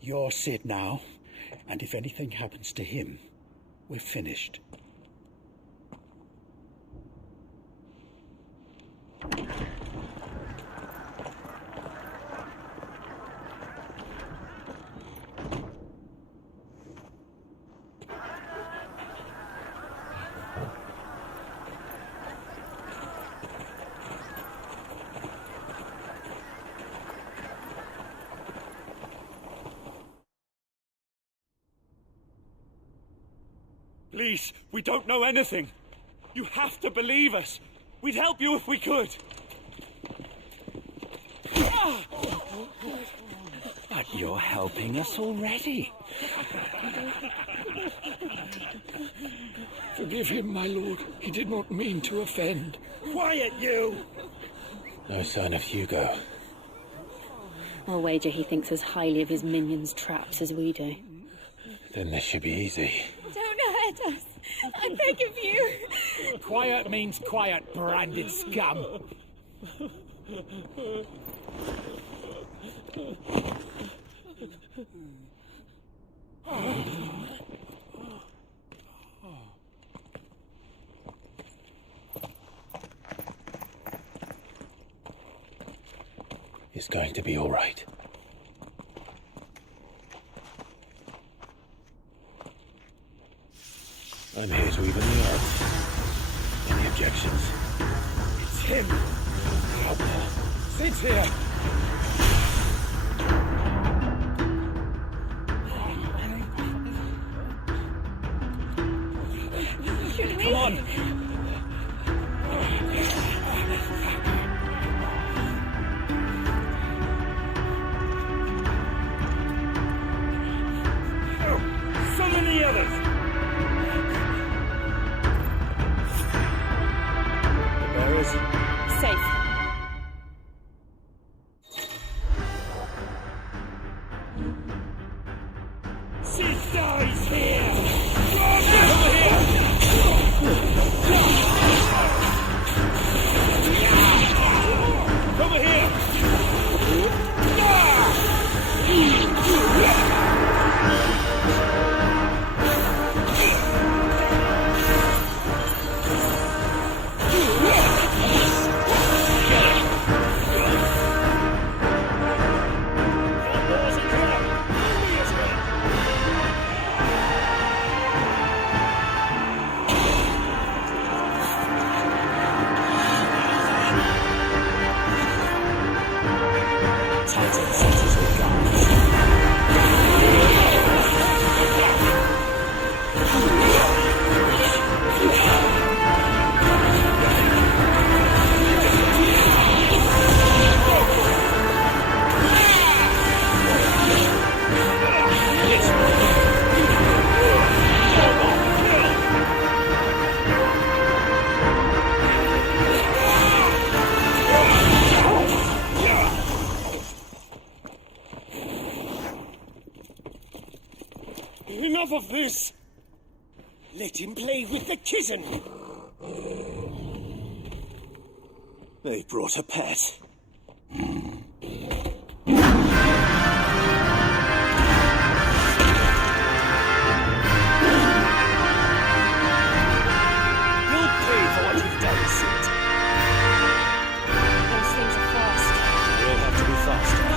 You're Sid now, and if anything happens to him, we're finished. Please, we don't know anything. You have to believe us. We'd help you if we could. But you're helping us already. Forgive him, my lord. He did not mean to offend. Quiet, you! No sign of Hugo. I'll wager he thinks as highly of his minions' traps as we do. Then this should be easy. Don't hurt us. I beg of you. Quiet means quiet, branded scum. It's going to be all right. I'm here to even the odds. Any objections? It's him! Out there. Sit here! Should we? Come on! So many others! Safe. She dies here! Over here! Enough of this! Let him play with the kitten! They brought a pet. You'll pay for what you've done, Sid. Those things are fast. We'll have to be faster.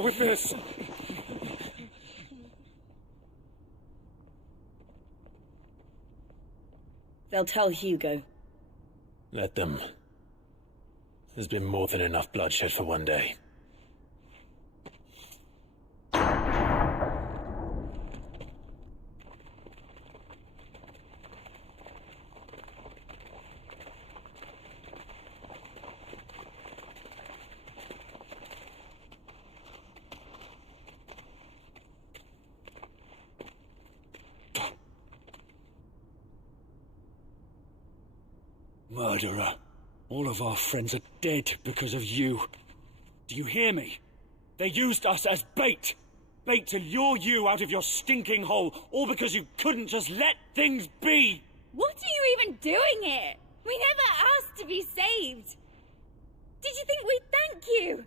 more with this. They'll tell Hugo. Let them. There's been more than enough bloodshed for one day. Murderer. All of our friends are dead because of you. Do you hear me? They used us as bait. Bait to lure you out of your stinking hole, all because you couldn't just let things be. What are you even doing here? We never asked to be saved. Did you think we'd thank you?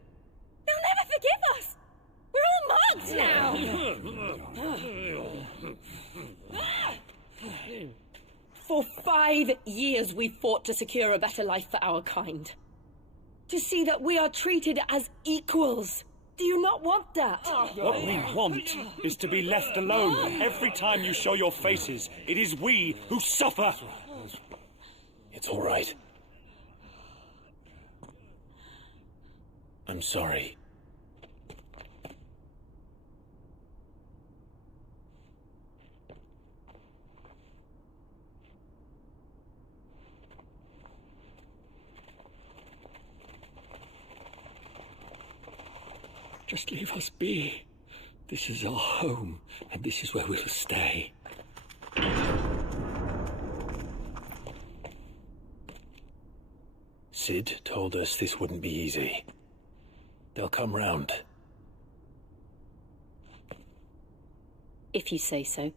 They'll never forgive us. We're all marked now. For 5 years we fought to secure a better life for our kind. To see that we are treated as equals. Do you not want that? What we want is to be left alone. Every time you show your faces, it is we who suffer. It's all right. I'm sorry. Just leave us be. This is our home, and this is where we'll stay. Sid told us this wouldn't be easy. They'll come round. If you say so.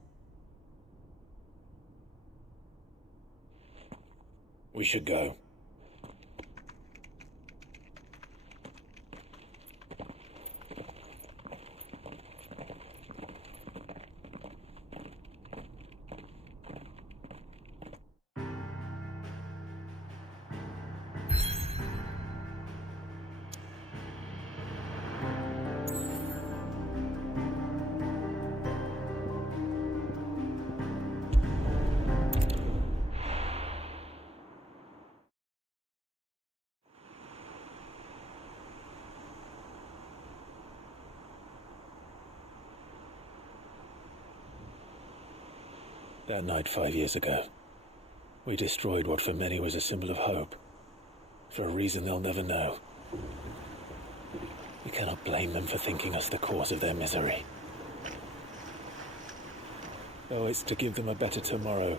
We should go. That night 5 years ago, we destroyed what for many was a symbol of hope. For a reason they'll never know. We cannot blame them for thinking us the cause of their misery. Though it's to give them a better tomorrow,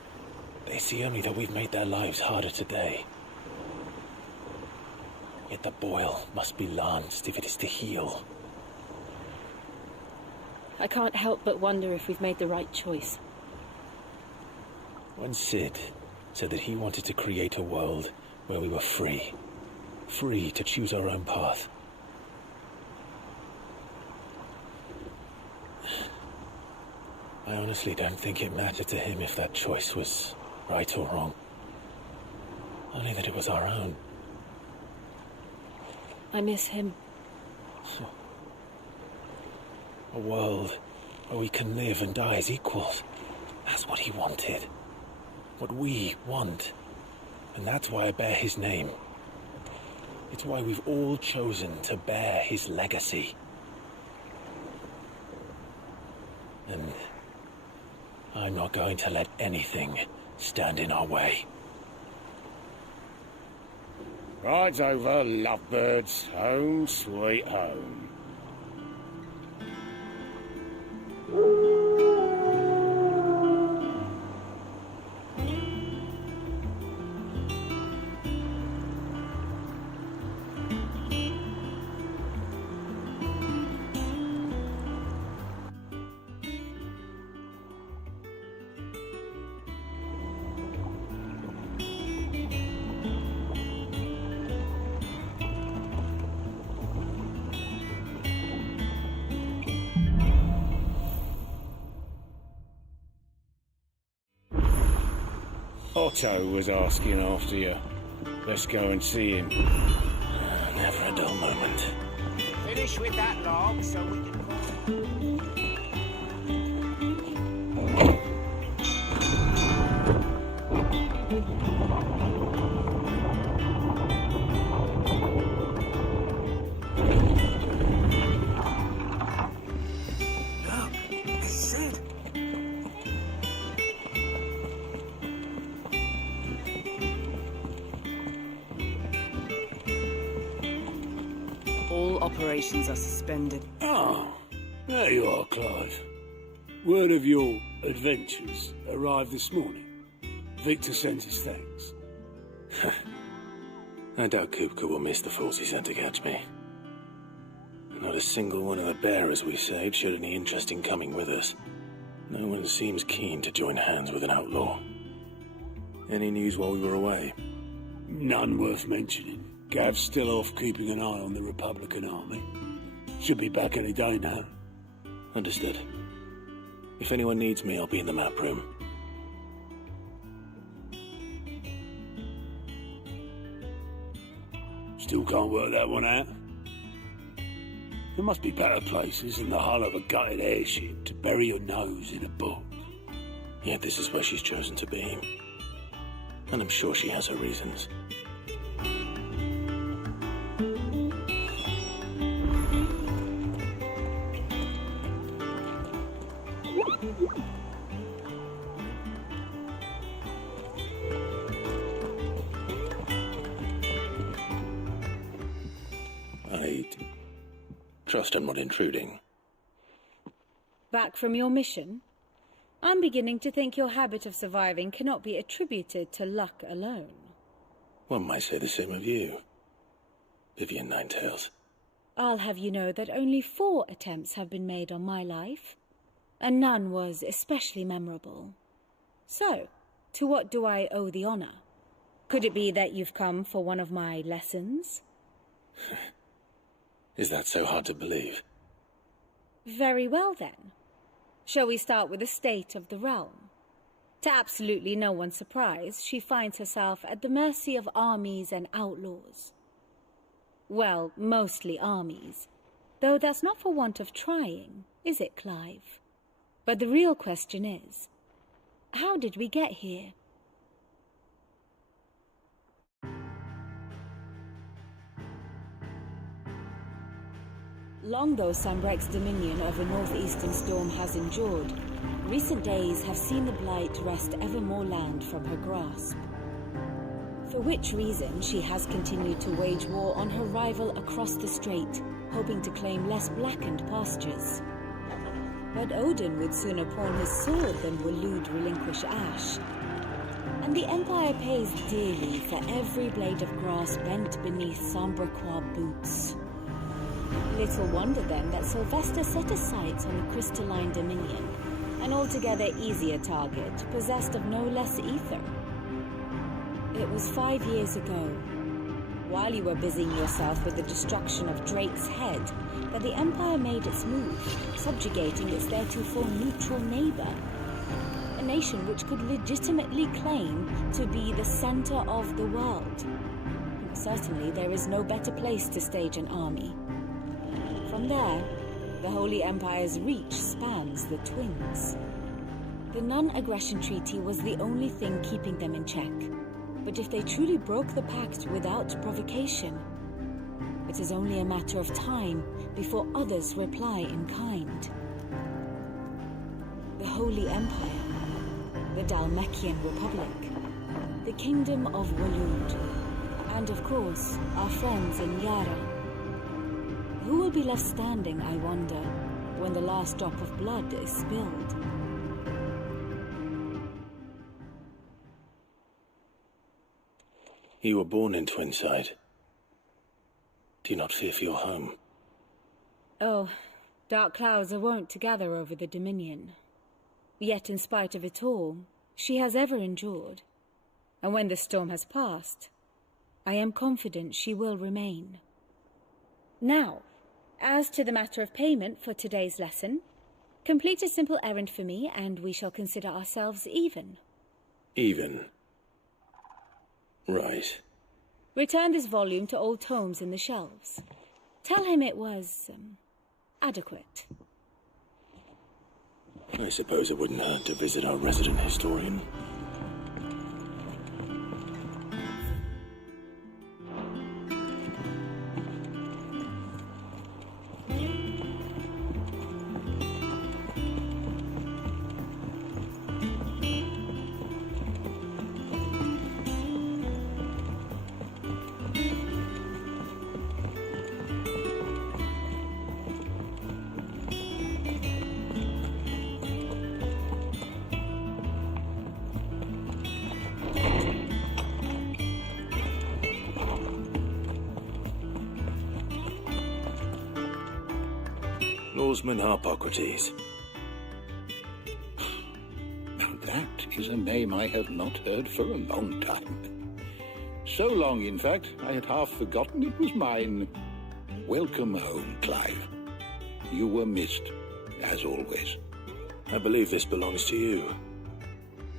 they see only that we've made their lives harder today. Yet the boil must be lanced if it is to heal. I can't help but wonder if we've made the right choice. When Sid said that he wanted to create a world where we were free. Free to choose our own path. I honestly don't think it mattered to him if that choice was right or wrong. Only that it was our own. I miss him. A world where we can live and die as equals. That's what he wanted. What we want. And that's why I bear his name. It's why we've all chosen to bear his legacy. And I'm not going to let anything stand in our way. Rides over, lovebirds. Home, sweet home. Otto was asking after you. Let's go and see him. Never a dull moment. finish with that log so we can... All operations are suspended. Oh, there you are, Clive. Word of your adventures arrived this morning. Victor sends his thanks. I doubt Kupka will miss the force he sent to catch me. Not a single one of the bearers we saved showed any interest in coming with us. No one seems keen to join hands with an outlaw. Any news while we were away? None worth mentioning. Gav's still off keeping an eye on the Republican army. Should be back any day now. Understood. If anyone needs me, I'll be in the map room. Still can't work that one out. There must be better places than the hull of a gutted airship to bury your nose in a book. Yet this is where she's chosen to be. And I'm sure she has her reasons. I trust I'm not intruding. Back from your mission? I'm beginning to think your habit of surviving cannot be attributed to luck alone. One might say the same of you, Vivian Ninetails. I'll have you know that only 4 attempts have been made on my life, and none was especially memorable. So, to what do I owe the honor? Could it be that you've come for one of my lessons? Is that so hard to believe? Very well, then. Shall we start with the state of the realm? To absolutely no one's surprise, she finds herself at the mercy of armies and outlaws. Well, mostly armies. Though that's not for want of trying, is it, Clive? But the real question is, how did we get here? Long though Sambrek's dominion over northeastern Storm has endured, recent days have seen the Blight wrest ever more land from her grasp. For which reason she has continued to wage war on her rival across the strait, hoping to claim less blackened pastures. But Odin would sooner pawn his sword than Waloed relinquish Ash. And the Empire pays dearly for every blade of grass bent beneath Sambrequois boots. Little wonder then that Sylvester set his sights on the crystalline dominion, an altogether easier target, possessed of no less ether. It was 5 years ago, while you were busying yourself with the destruction of Drake's head, that the Empire made its move, subjugating its theretofore neutral neighbor. A nation which could legitimately claim to be the center of the world. Certainly there is no better place to stage an army. From there, the Holy Empire's reach spans the Twins. The non-aggression treaty was the only thing keeping them in check. But if they truly broke the pact without provocation, it is only a matter of time before others reply in kind. The Holy Empire, the Dhalmekian Republic, the Kingdom of Waloed, and of course, our friends in Yara. Who will be left standing, I wonder, when the last drop of blood is spilled? You were born in Twinside. Do you not fear for your home? Oh, dark clouds are wont to gather over the Dominion. Yet in spite of it all, she has ever endured. And when the storm has passed, I am confident she will remain. Now, as to the matter of payment for today's lesson, complete a simple errand for me and we shall consider ourselves even. Even? Right. Return this volume to old tomes in the shelves. Tell him it was, adequate. I suppose it wouldn't hurt to visit our resident historian. Norseman Harpocrates. Now that is a name I have not heard for a long time. So long, in fact, I had half forgotten it was mine. Welcome home, Clive. You were missed, as always. I believe this belongs to you.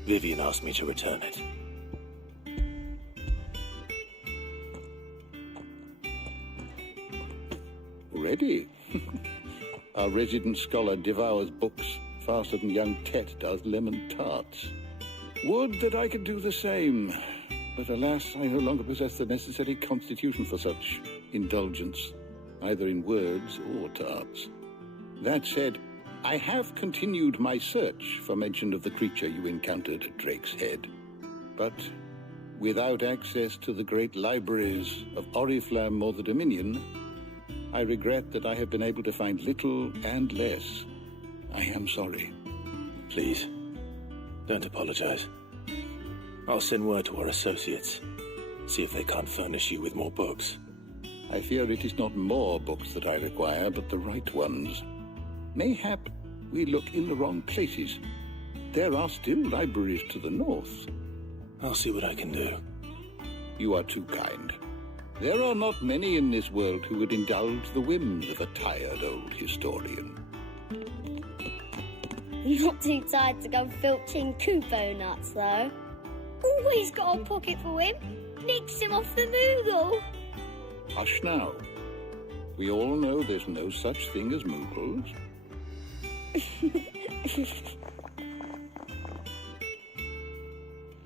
Vivian asked me to return it. Ready? Our resident scholar devours books faster than young Tet does lemon tarts. Would that I could do the same, but alas, I no longer possess the necessary constitution for such indulgence, either in words or tarts. That said, I have continued my search for mention of the creature you encountered at Drake's Head, but without access to the great libraries of Oriflamme or the Dominion, I regret that I have been able to find little and less. I am sorry. Please, don't apologize. I'll send word to our associates. See if they can't furnish you with more books. I fear it is not more books that I require, but the right ones. Mayhap we look in the wrong places. There are still libraries to the north. I'll see what I can do. You are too kind. There are not many in this world who would indulge the whims of a tired old historian. Not too tired to go filching Kupo nuts, though. Always got a pocket for him. Nicks him off the Moogle. Hush now. We all know there's no such thing as Moogles.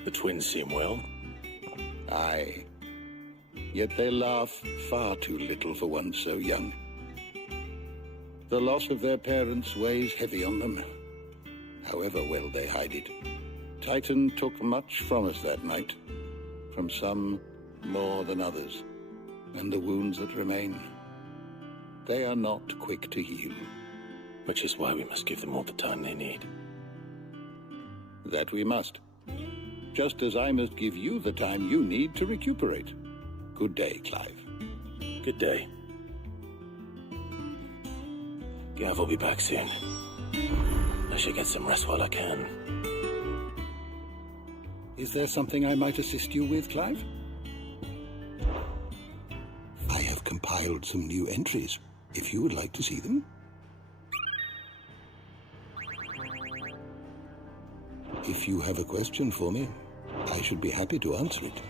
The twins seem well. Aye. Yet they laugh far too little for one so young. The loss of their parents weighs heavy on them, however well they hide it. Titan took much from us that night, from some more than others, and the wounds that remain, they are not quick to heal. Which is why we must give them all the time they need. That we must. Just as I must give you the time you need to recuperate. Good day, Clive. Good day. Gav will be back soon. I should get some rest while I can. Is there something I might assist you with, Clive? I have compiled some new entries, if you would like to see them. If you have a question for me, I should be happy to answer it.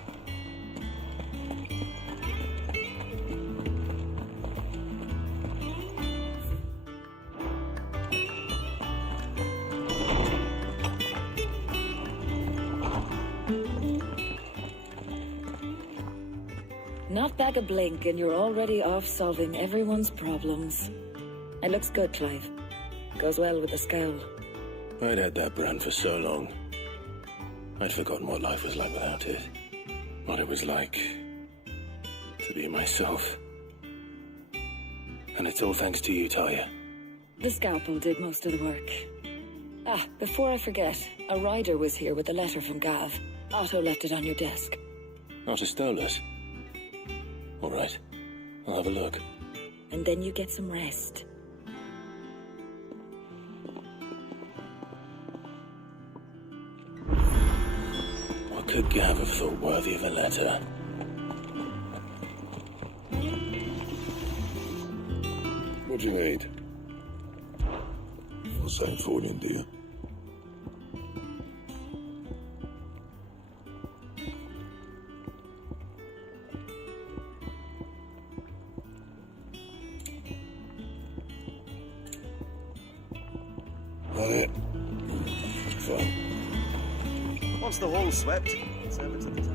Not back a blink and you're already off solving everyone's problems. It looks good, Clive. Goes well with the scowl. I'd had that brand for so long. I'd forgotten what life was like without it. What it was like to be myself. And it's all thanks to you, Talia. The scalpel did most of the work. Ah, before I forget, a rider was here with a letter from Gav. Otto left it on your desk. Otto stole us. All right, I'll have a look. And then you get some rest. What could Gav have thought worthy of a letter? What do you need? For St. Fordin, dear. That it? Fine. Once the hall's swept, it's over to the top.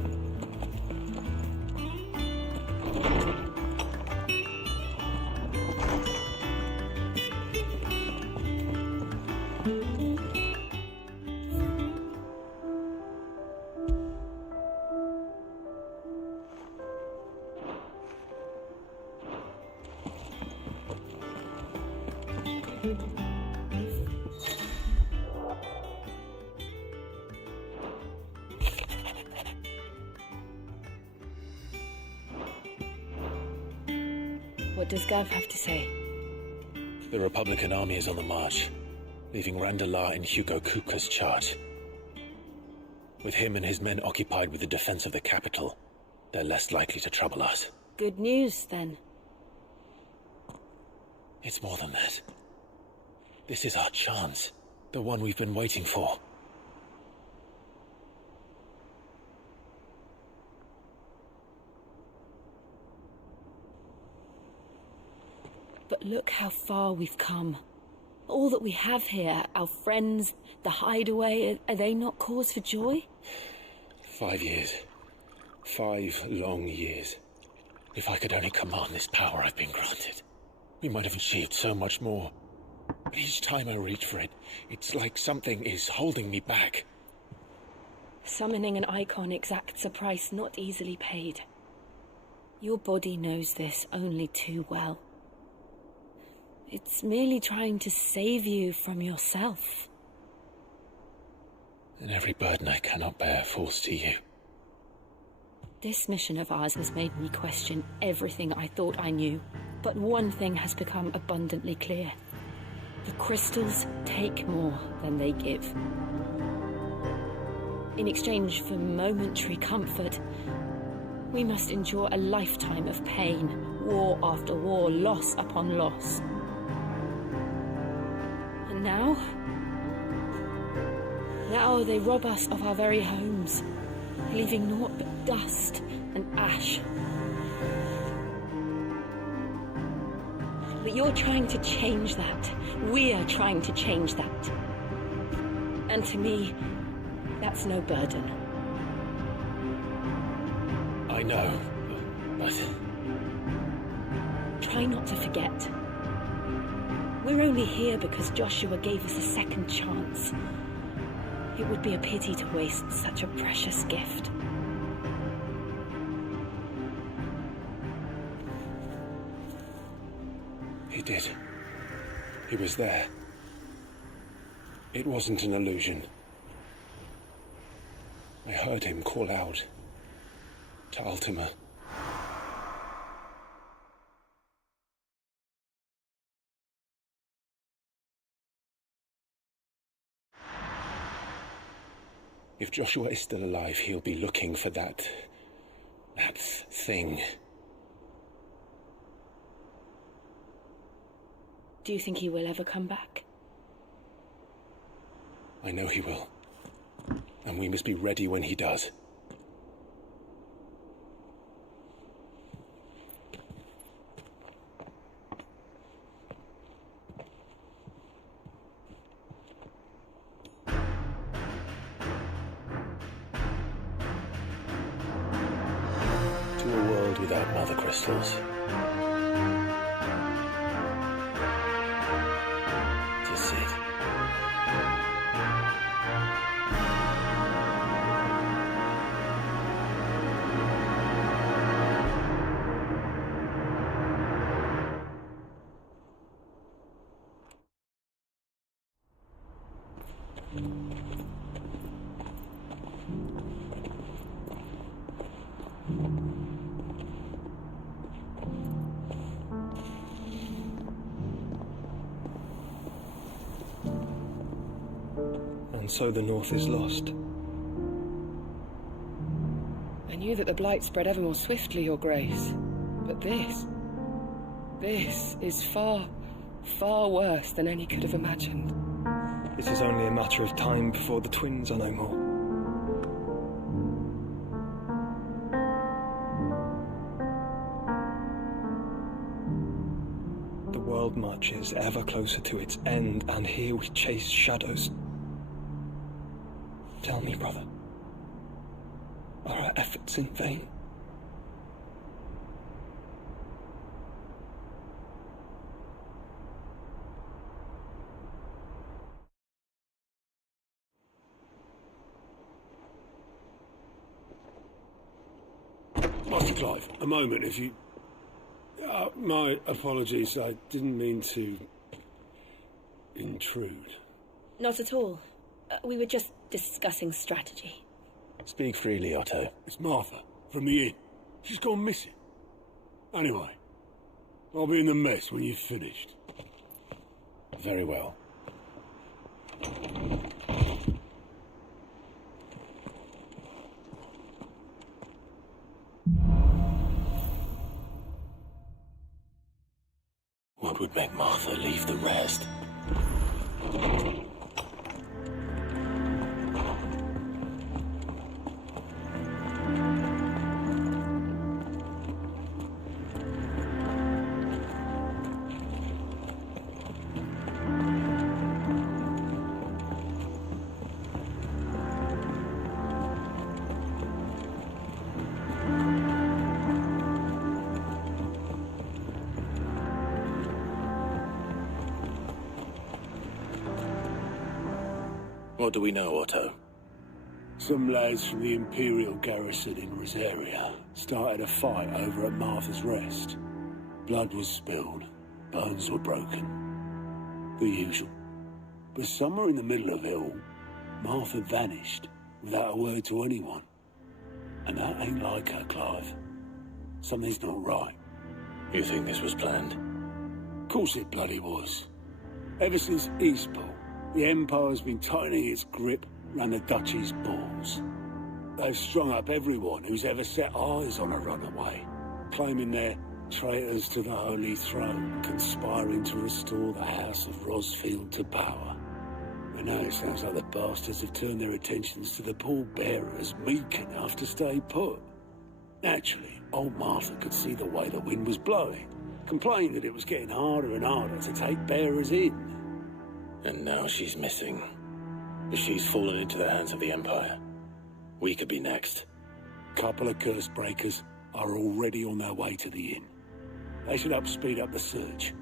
What does Gav have to say? The Republican army is on the march, leaving Randalar in Hugo Kupka's charge. With him and his men occupied with the defense of the capital, they're less likely to trouble us. Good news, then. It's more than that. This is our chance, the one we've been waiting for. But look how far we've come. All that we have here, our friends, the hideaway, are they not cause for joy? 5 years. 5 long years. If I could only command this power I've been granted, we might have achieved so much more. But each time I reach for it, it's like something is holding me back. Summoning an icon exacts a price not easily paid. Your body knows this only too well. It's merely trying to save you from yourself. And every burden I cannot bear falls to you. This mission of ours has made me question everything I thought I knew. But one thing has become abundantly clear. The crystals take more than they give. In exchange for momentary comfort, we must endure a lifetime of pain, war after war, loss upon loss. And now they rob us of our very homes, leaving naught but dust and ash. But you're trying to change that. We're trying to change that. And to me, that's no burden. I know, but... Try not to forget. We're only here because Joshua gave us a second chance. It would be a pity to waste such a precious gift. He did. He was there. It wasn't an illusion. I heard him call out to Ultima. If Joshua is still alive, he'll be looking for that thing. Do you think he will ever come back? I know he will. And we must be ready when he does. To a world without mother crystals. To Sid. And so the North is lost. I knew that the Blight spread ever more swiftly, Your Grace. But this is far, far worse than any could have imagined. It is only a matter of time before the twins are no more. The world world marches ever closer to its end, and here we chase shadows. Tell me, brother, are our efforts in vain? Master Clive, a moment, if you... my apologies, I didn't mean to... intrude. Not at all. We were just discussing strategy. Speak freely, Otto. It's Martha, from the inn. She's gone missing. Anyway, I'll be in the mess when you've finished. Very well. What would make Martha leave the rest? What do we know, Otto? Some lads from the Imperial garrison in Rosaria started a fight over at Martha's Rest. Blood was spilled, bones were broken. The usual. But somewhere in the middle of it all, Martha vanished without a word to anyone. And that ain't like her, Clive. Something's not right. You think this was planned? Of course it bloody was. Ever since Eastport, the Empire's been tightening its grip round the Duchy's balls. They've strung up everyone who's ever set eyes on a runaway, claiming they're traitors to the Holy Throne, conspiring to restore the House of Rosfield to power. And now it sounds like the bastards have turned their attentions to the pallbearers meek enough to stay put. Naturally, old Martha could see the way the wind was blowing, complained that it was getting harder and harder to take bearers in. And now she's missing. If she's fallen into the hands of the Empire, we could be next. Couple of curse breakers are already on their way to the inn. They should speed up the search.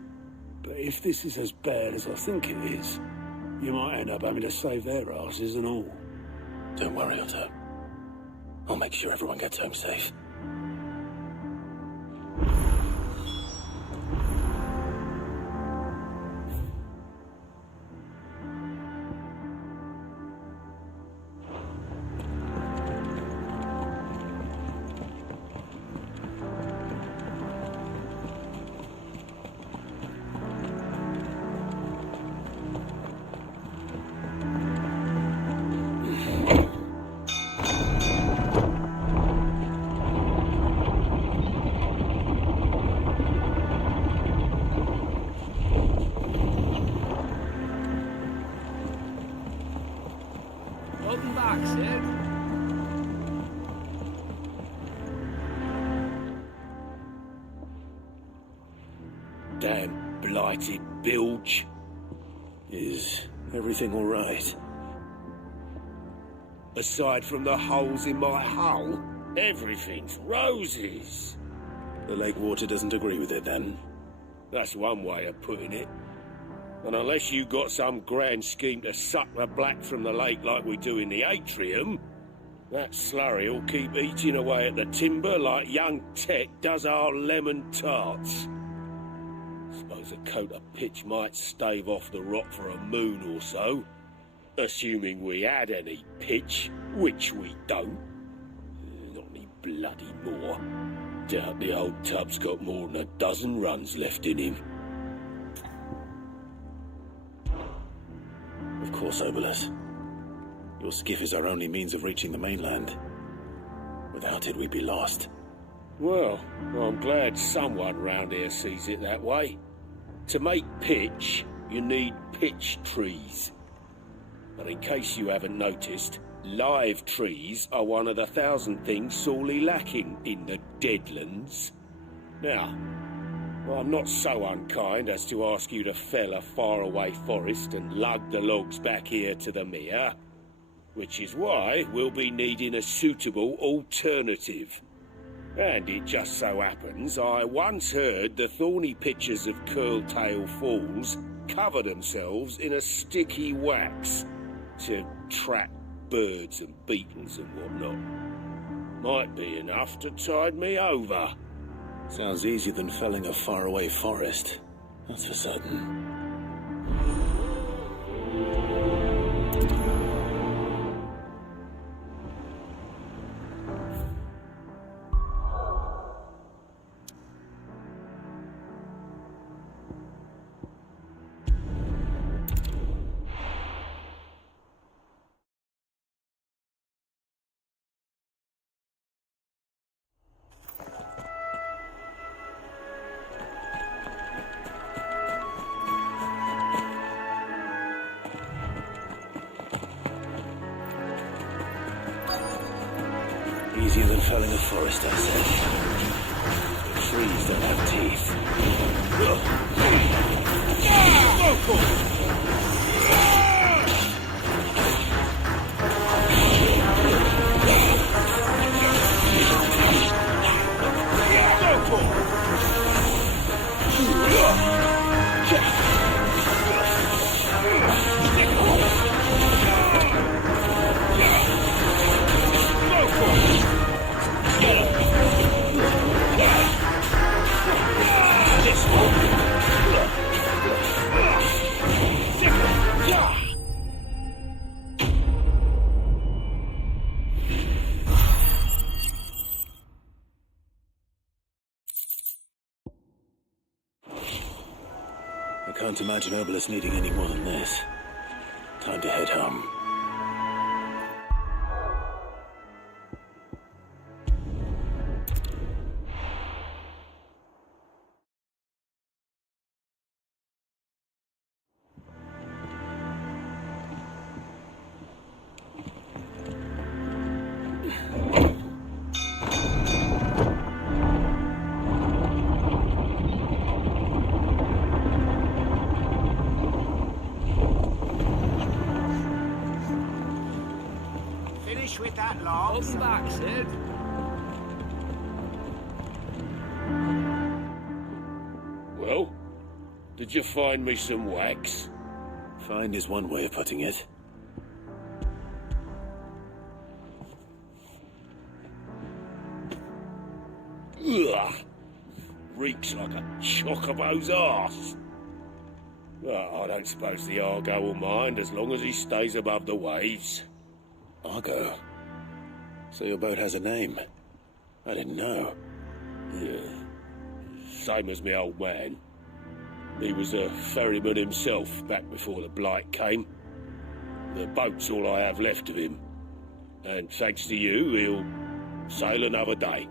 But if this is as bad as I think it is, you might end up having to save their asses and all. Don't worry, Otto. I'll make sure everyone gets home safe. Welcome back, Sid. Damn blighted bilge. Is everything all right? Aside from the holes in my hull, everything's roses. The lake water doesn't agree with it, then? That's one way of putting it. And unless you got some grand scheme to suck the black from the lake like we do in the atrium, that slurry will keep eating away at the timber like young Tech does our lemon tarts. Suppose a coat of pitch might stave off the rot for a moon or so, assuming we had any pitch, which we don't. Not any bloody more. Doubt the old tub's got more than a dozen runs left in him. Of course, Obolus. Your skiff is our only means of reaching the mainland. Without it, we'd be lost. Well, I'm glad someone round here sees it that way. To make pitch, you need pitch trees. But in case you haven't noticed, live trees are one of the 1,000 things sorely lacking in the Deadlands. Now, Well, I'm not so unkind as to ask you to fell a faraway forest and lug the logs back here to the mere, which is why we'll be needing a suitable alternative. And it just so happens I once heard the thorny pitchers of Curltail Falls cover themselves in a sticky wax to trap birds and beetles and whatnot. Might be enough to tide me over. Sounds easier than felling a faraway forest. That's for certain. Easier than felling a forest, I said. Trees don't have teeth. I can't imagine Obelisk needing any more than this. Time to head home. With that lot. Welcome back, Sid. Well, did you find me some wax? Find is one way of putting it. Ugh! Reeks like a chocobo's arse. Well, I don't suppose the Argo will mind as long as he stays above the waves. Argo? So your boat has a name? I didn't know. Yeah. Same as me old man. He was a ferryman himself back before the Blight came. The boat's all I have left of him. And thanks to you, he'll sail another day.